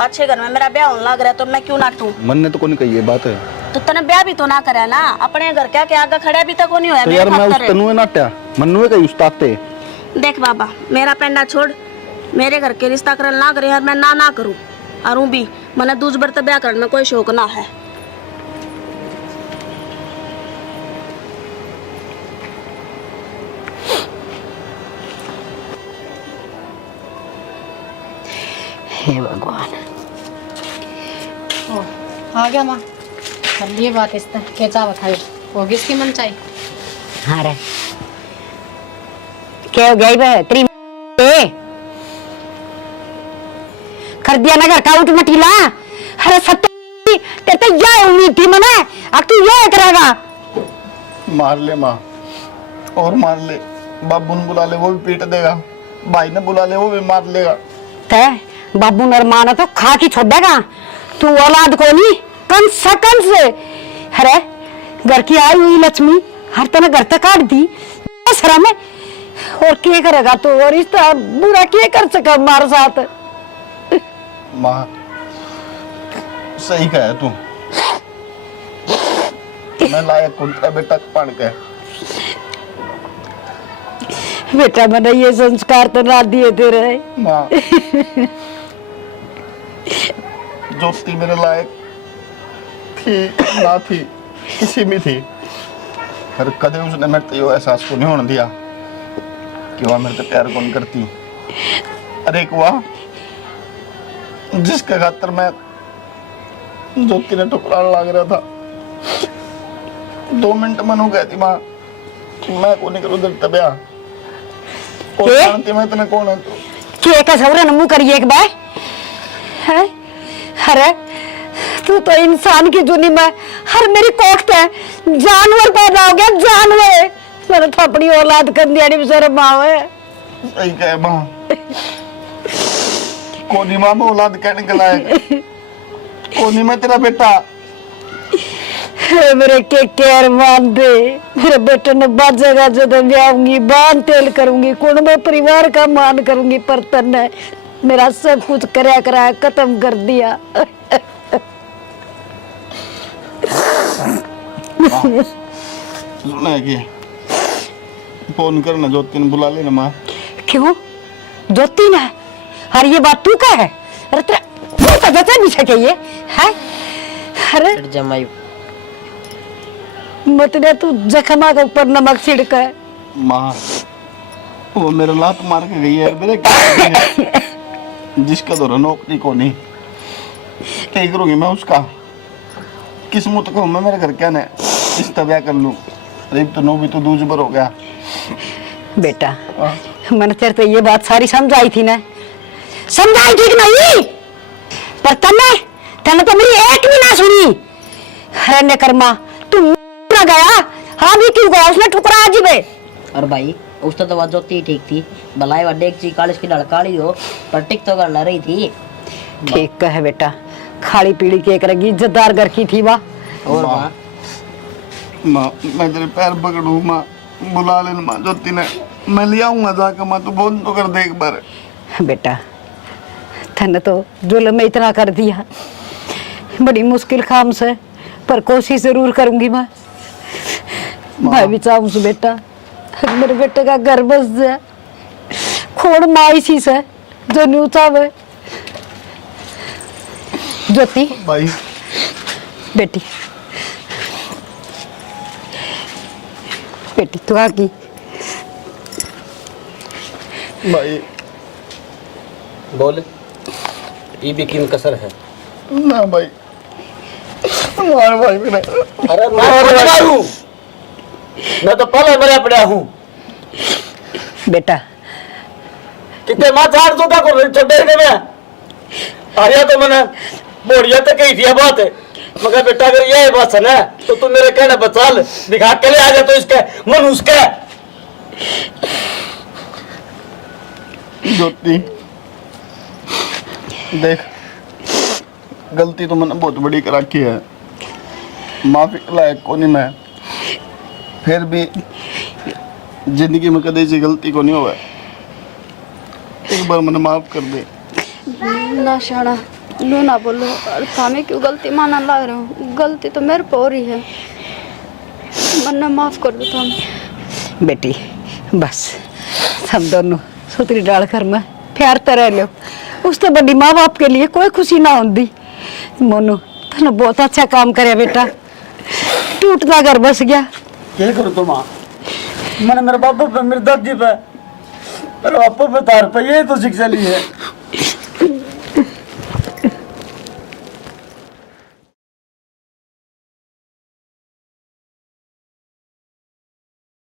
अच्छे घर में मेरा ब्याह होने लग रहा है तो मैं क्यों नाटूं? मन ने तो कोई कही ये बात है, तो तने ब्याह भी तो ना करे ना, अपने घर क्या के आगे खड़े भी तक नहीं होया। तो यार मैं उस तनुए नाट्या मन्नुए कही उस्ताते। देख बाबा, मेरा पेंडा छोड़, मेरे घर के रिश्ता करल ना करे, मैं ना करूं। और भी मने दूज बर ब्याह करने कोई शौक ना है। हे भगवान। ओ, आ गया माँ, कर लिए बात इसने क्या चावा खाई होगी इसकी मन चाहिए। हाँ रे, क्या हो गई बे तेरी कर दिया ना घर का उठ मटीला। अरे सत्य तेरे तो यह उम्मीद थी मने, अब तू यह करेगा। मार ले माँ, और मार ले, बाबू ने बुला ले वो भी पीट देगा, भाई ने बुला ले वो भी मार लेगा। ते बाबू नरमाना तो खा के छोड़ देगा, तू औलाद को नहीं कम सकन से। अरे घर की आई हुई लक्ष्मी हर तना घर तक काट दी सरा में, और क्या करेगा तू, और इस तरह बुरा क्या कर सका हमारे साथ। माँ सही कहा तू, मैं लायक कुंता बेटा पढ़ के। बेटा मैंने ये संस्कार तो ना दिए तेरे। माँ ज्योति मेरे लायक थी ना थी, किसी भी थी, पर कदे उसने मेरे तो ये एहसास को नहीं होने दिया कि वह मेरे से प्यार कौन करती। अरे एक वह जिसके खातर मैं ज्योति ने ठुकराने लग रहा था, 2 मिनट मनु कहती माँ मैं को नहीं करूँ दिल ब्याह, और जानती मैं इतने कौन है तू। क्या का सवरे नमू करिए एक बार है। अरे तू तो इंसान की जुनी में हर मेरी कोख है, जानवर पैदा हो गया जानवर। मैंने तो अपनी औलाद कर दिया नहीं शर्म आवे। सही कहे माँ, कोनी माँ में औलाद कहने के लायक, कोनी मैं तेरा बेटा। मेरे के केयर मान दे, मेरे बेटे ने बाजेगा जब ब्याहूंगी, बांध तेल करूंगी, कुण में परिवार का मान करूंगी, पर तन्ने मेरा सब कुछ कराया खत्म कर दिया। सुना है कि फोन करना ज्योति ने बुला लेना माँ। क्यों ज्योति ने? अरे ये बात तू का है? अरे तेरा तो जैसे नहीं सके ये है। अरे जमाई मतलब तू जखमा के ऊपर नमक छिड़का है। माँ वो मेरा लात मार के गई है, मेरे क्या जिसका तो नौकरी को नहीं, क्या करूंगी मैं उसका, किस्मत को मैं मेरे घर क्या ने इस तब्या कर लूं। अरे तो नो भी तो दूज बर हो गया। बेटा मैंने तेरे तो ये बात सारी समझाई थी ना, समझाई ठीक नहीं, पर तने तो मेरी एक भी ना सुनी। अरे ने कर्मा तू ना गया, हाँ भी क्यों गया उसने ठुकरा आज बे। और भाई उसने तो बात जोती ठीक थी, भलाई वड्डे एक चीज कालिश की लड़काली हो पर टिक तो कर रही थी। ठीक है बेटा, खाली पीड़ी के करेगी, इज्जतदार घर की थी वाह। और माँ माँ मैं तेरे पैर पकड़ू माँ, बुला लेना माँ ज्योति ने, मैं ले आऊंगा जाकर माँ, तू फोन तो कर दे एक बार। बेटा तने तो जुल्म में इतना कर दिया, बड़ी मुश्किल काम से, पर कोशिश जरूर करूंगी मैं भी चाहूँ बेटा मेरे बेटे का घर बस जाए, खोड़ माँ इसी से जो न्यू चाहे। ज्योति भाई बेटी बेटी तू आ गई। भाई बोल, ये भी किन कसर है ना भाई, मार भाई मैंने। अरे मैं मारूं, मैं तो पहले मरा पड़ा हूँ। बेटा कितने माँ झाड़ दो को छोटे में आया तो मैंने बोरिया तो कही थी बात है, मगर बेटा अगर ये बात है ना तो तू मेरे कहने पर चल, दिखा के ले आ जा तो इसके मन उसके। ज्योति देख, गलती तो मैंने बहुत बड़ी कर रखी है, माफी के लायक को नहीं मैं, फिर भी जिंदगी में कदे ऐसी गलती को नहीं हुआ, एक बार मैंने माफ कर दे। ना शाना नो ना बोलो, और थामे क्यों गलती माना लग रहे हो? गलती तो मेरे पर हो रही है, मन्ना माफ कर दो थाम। बेटी बस हम दोनों सुतरी डाल कर मैं प्यारते रह लो, उस तो बड़ी माँ बाप के लिए कोई खुशी ना होती। मोनू तूने बहुत अच्छा काम करे बेटा, टूटता घर बस गया। क्या करूँ तो माँ, मैंने मेरे बापू पे, मेरे दादी पे, मेरे बापू पे, तार पे, ये तो शिक्षा ली है।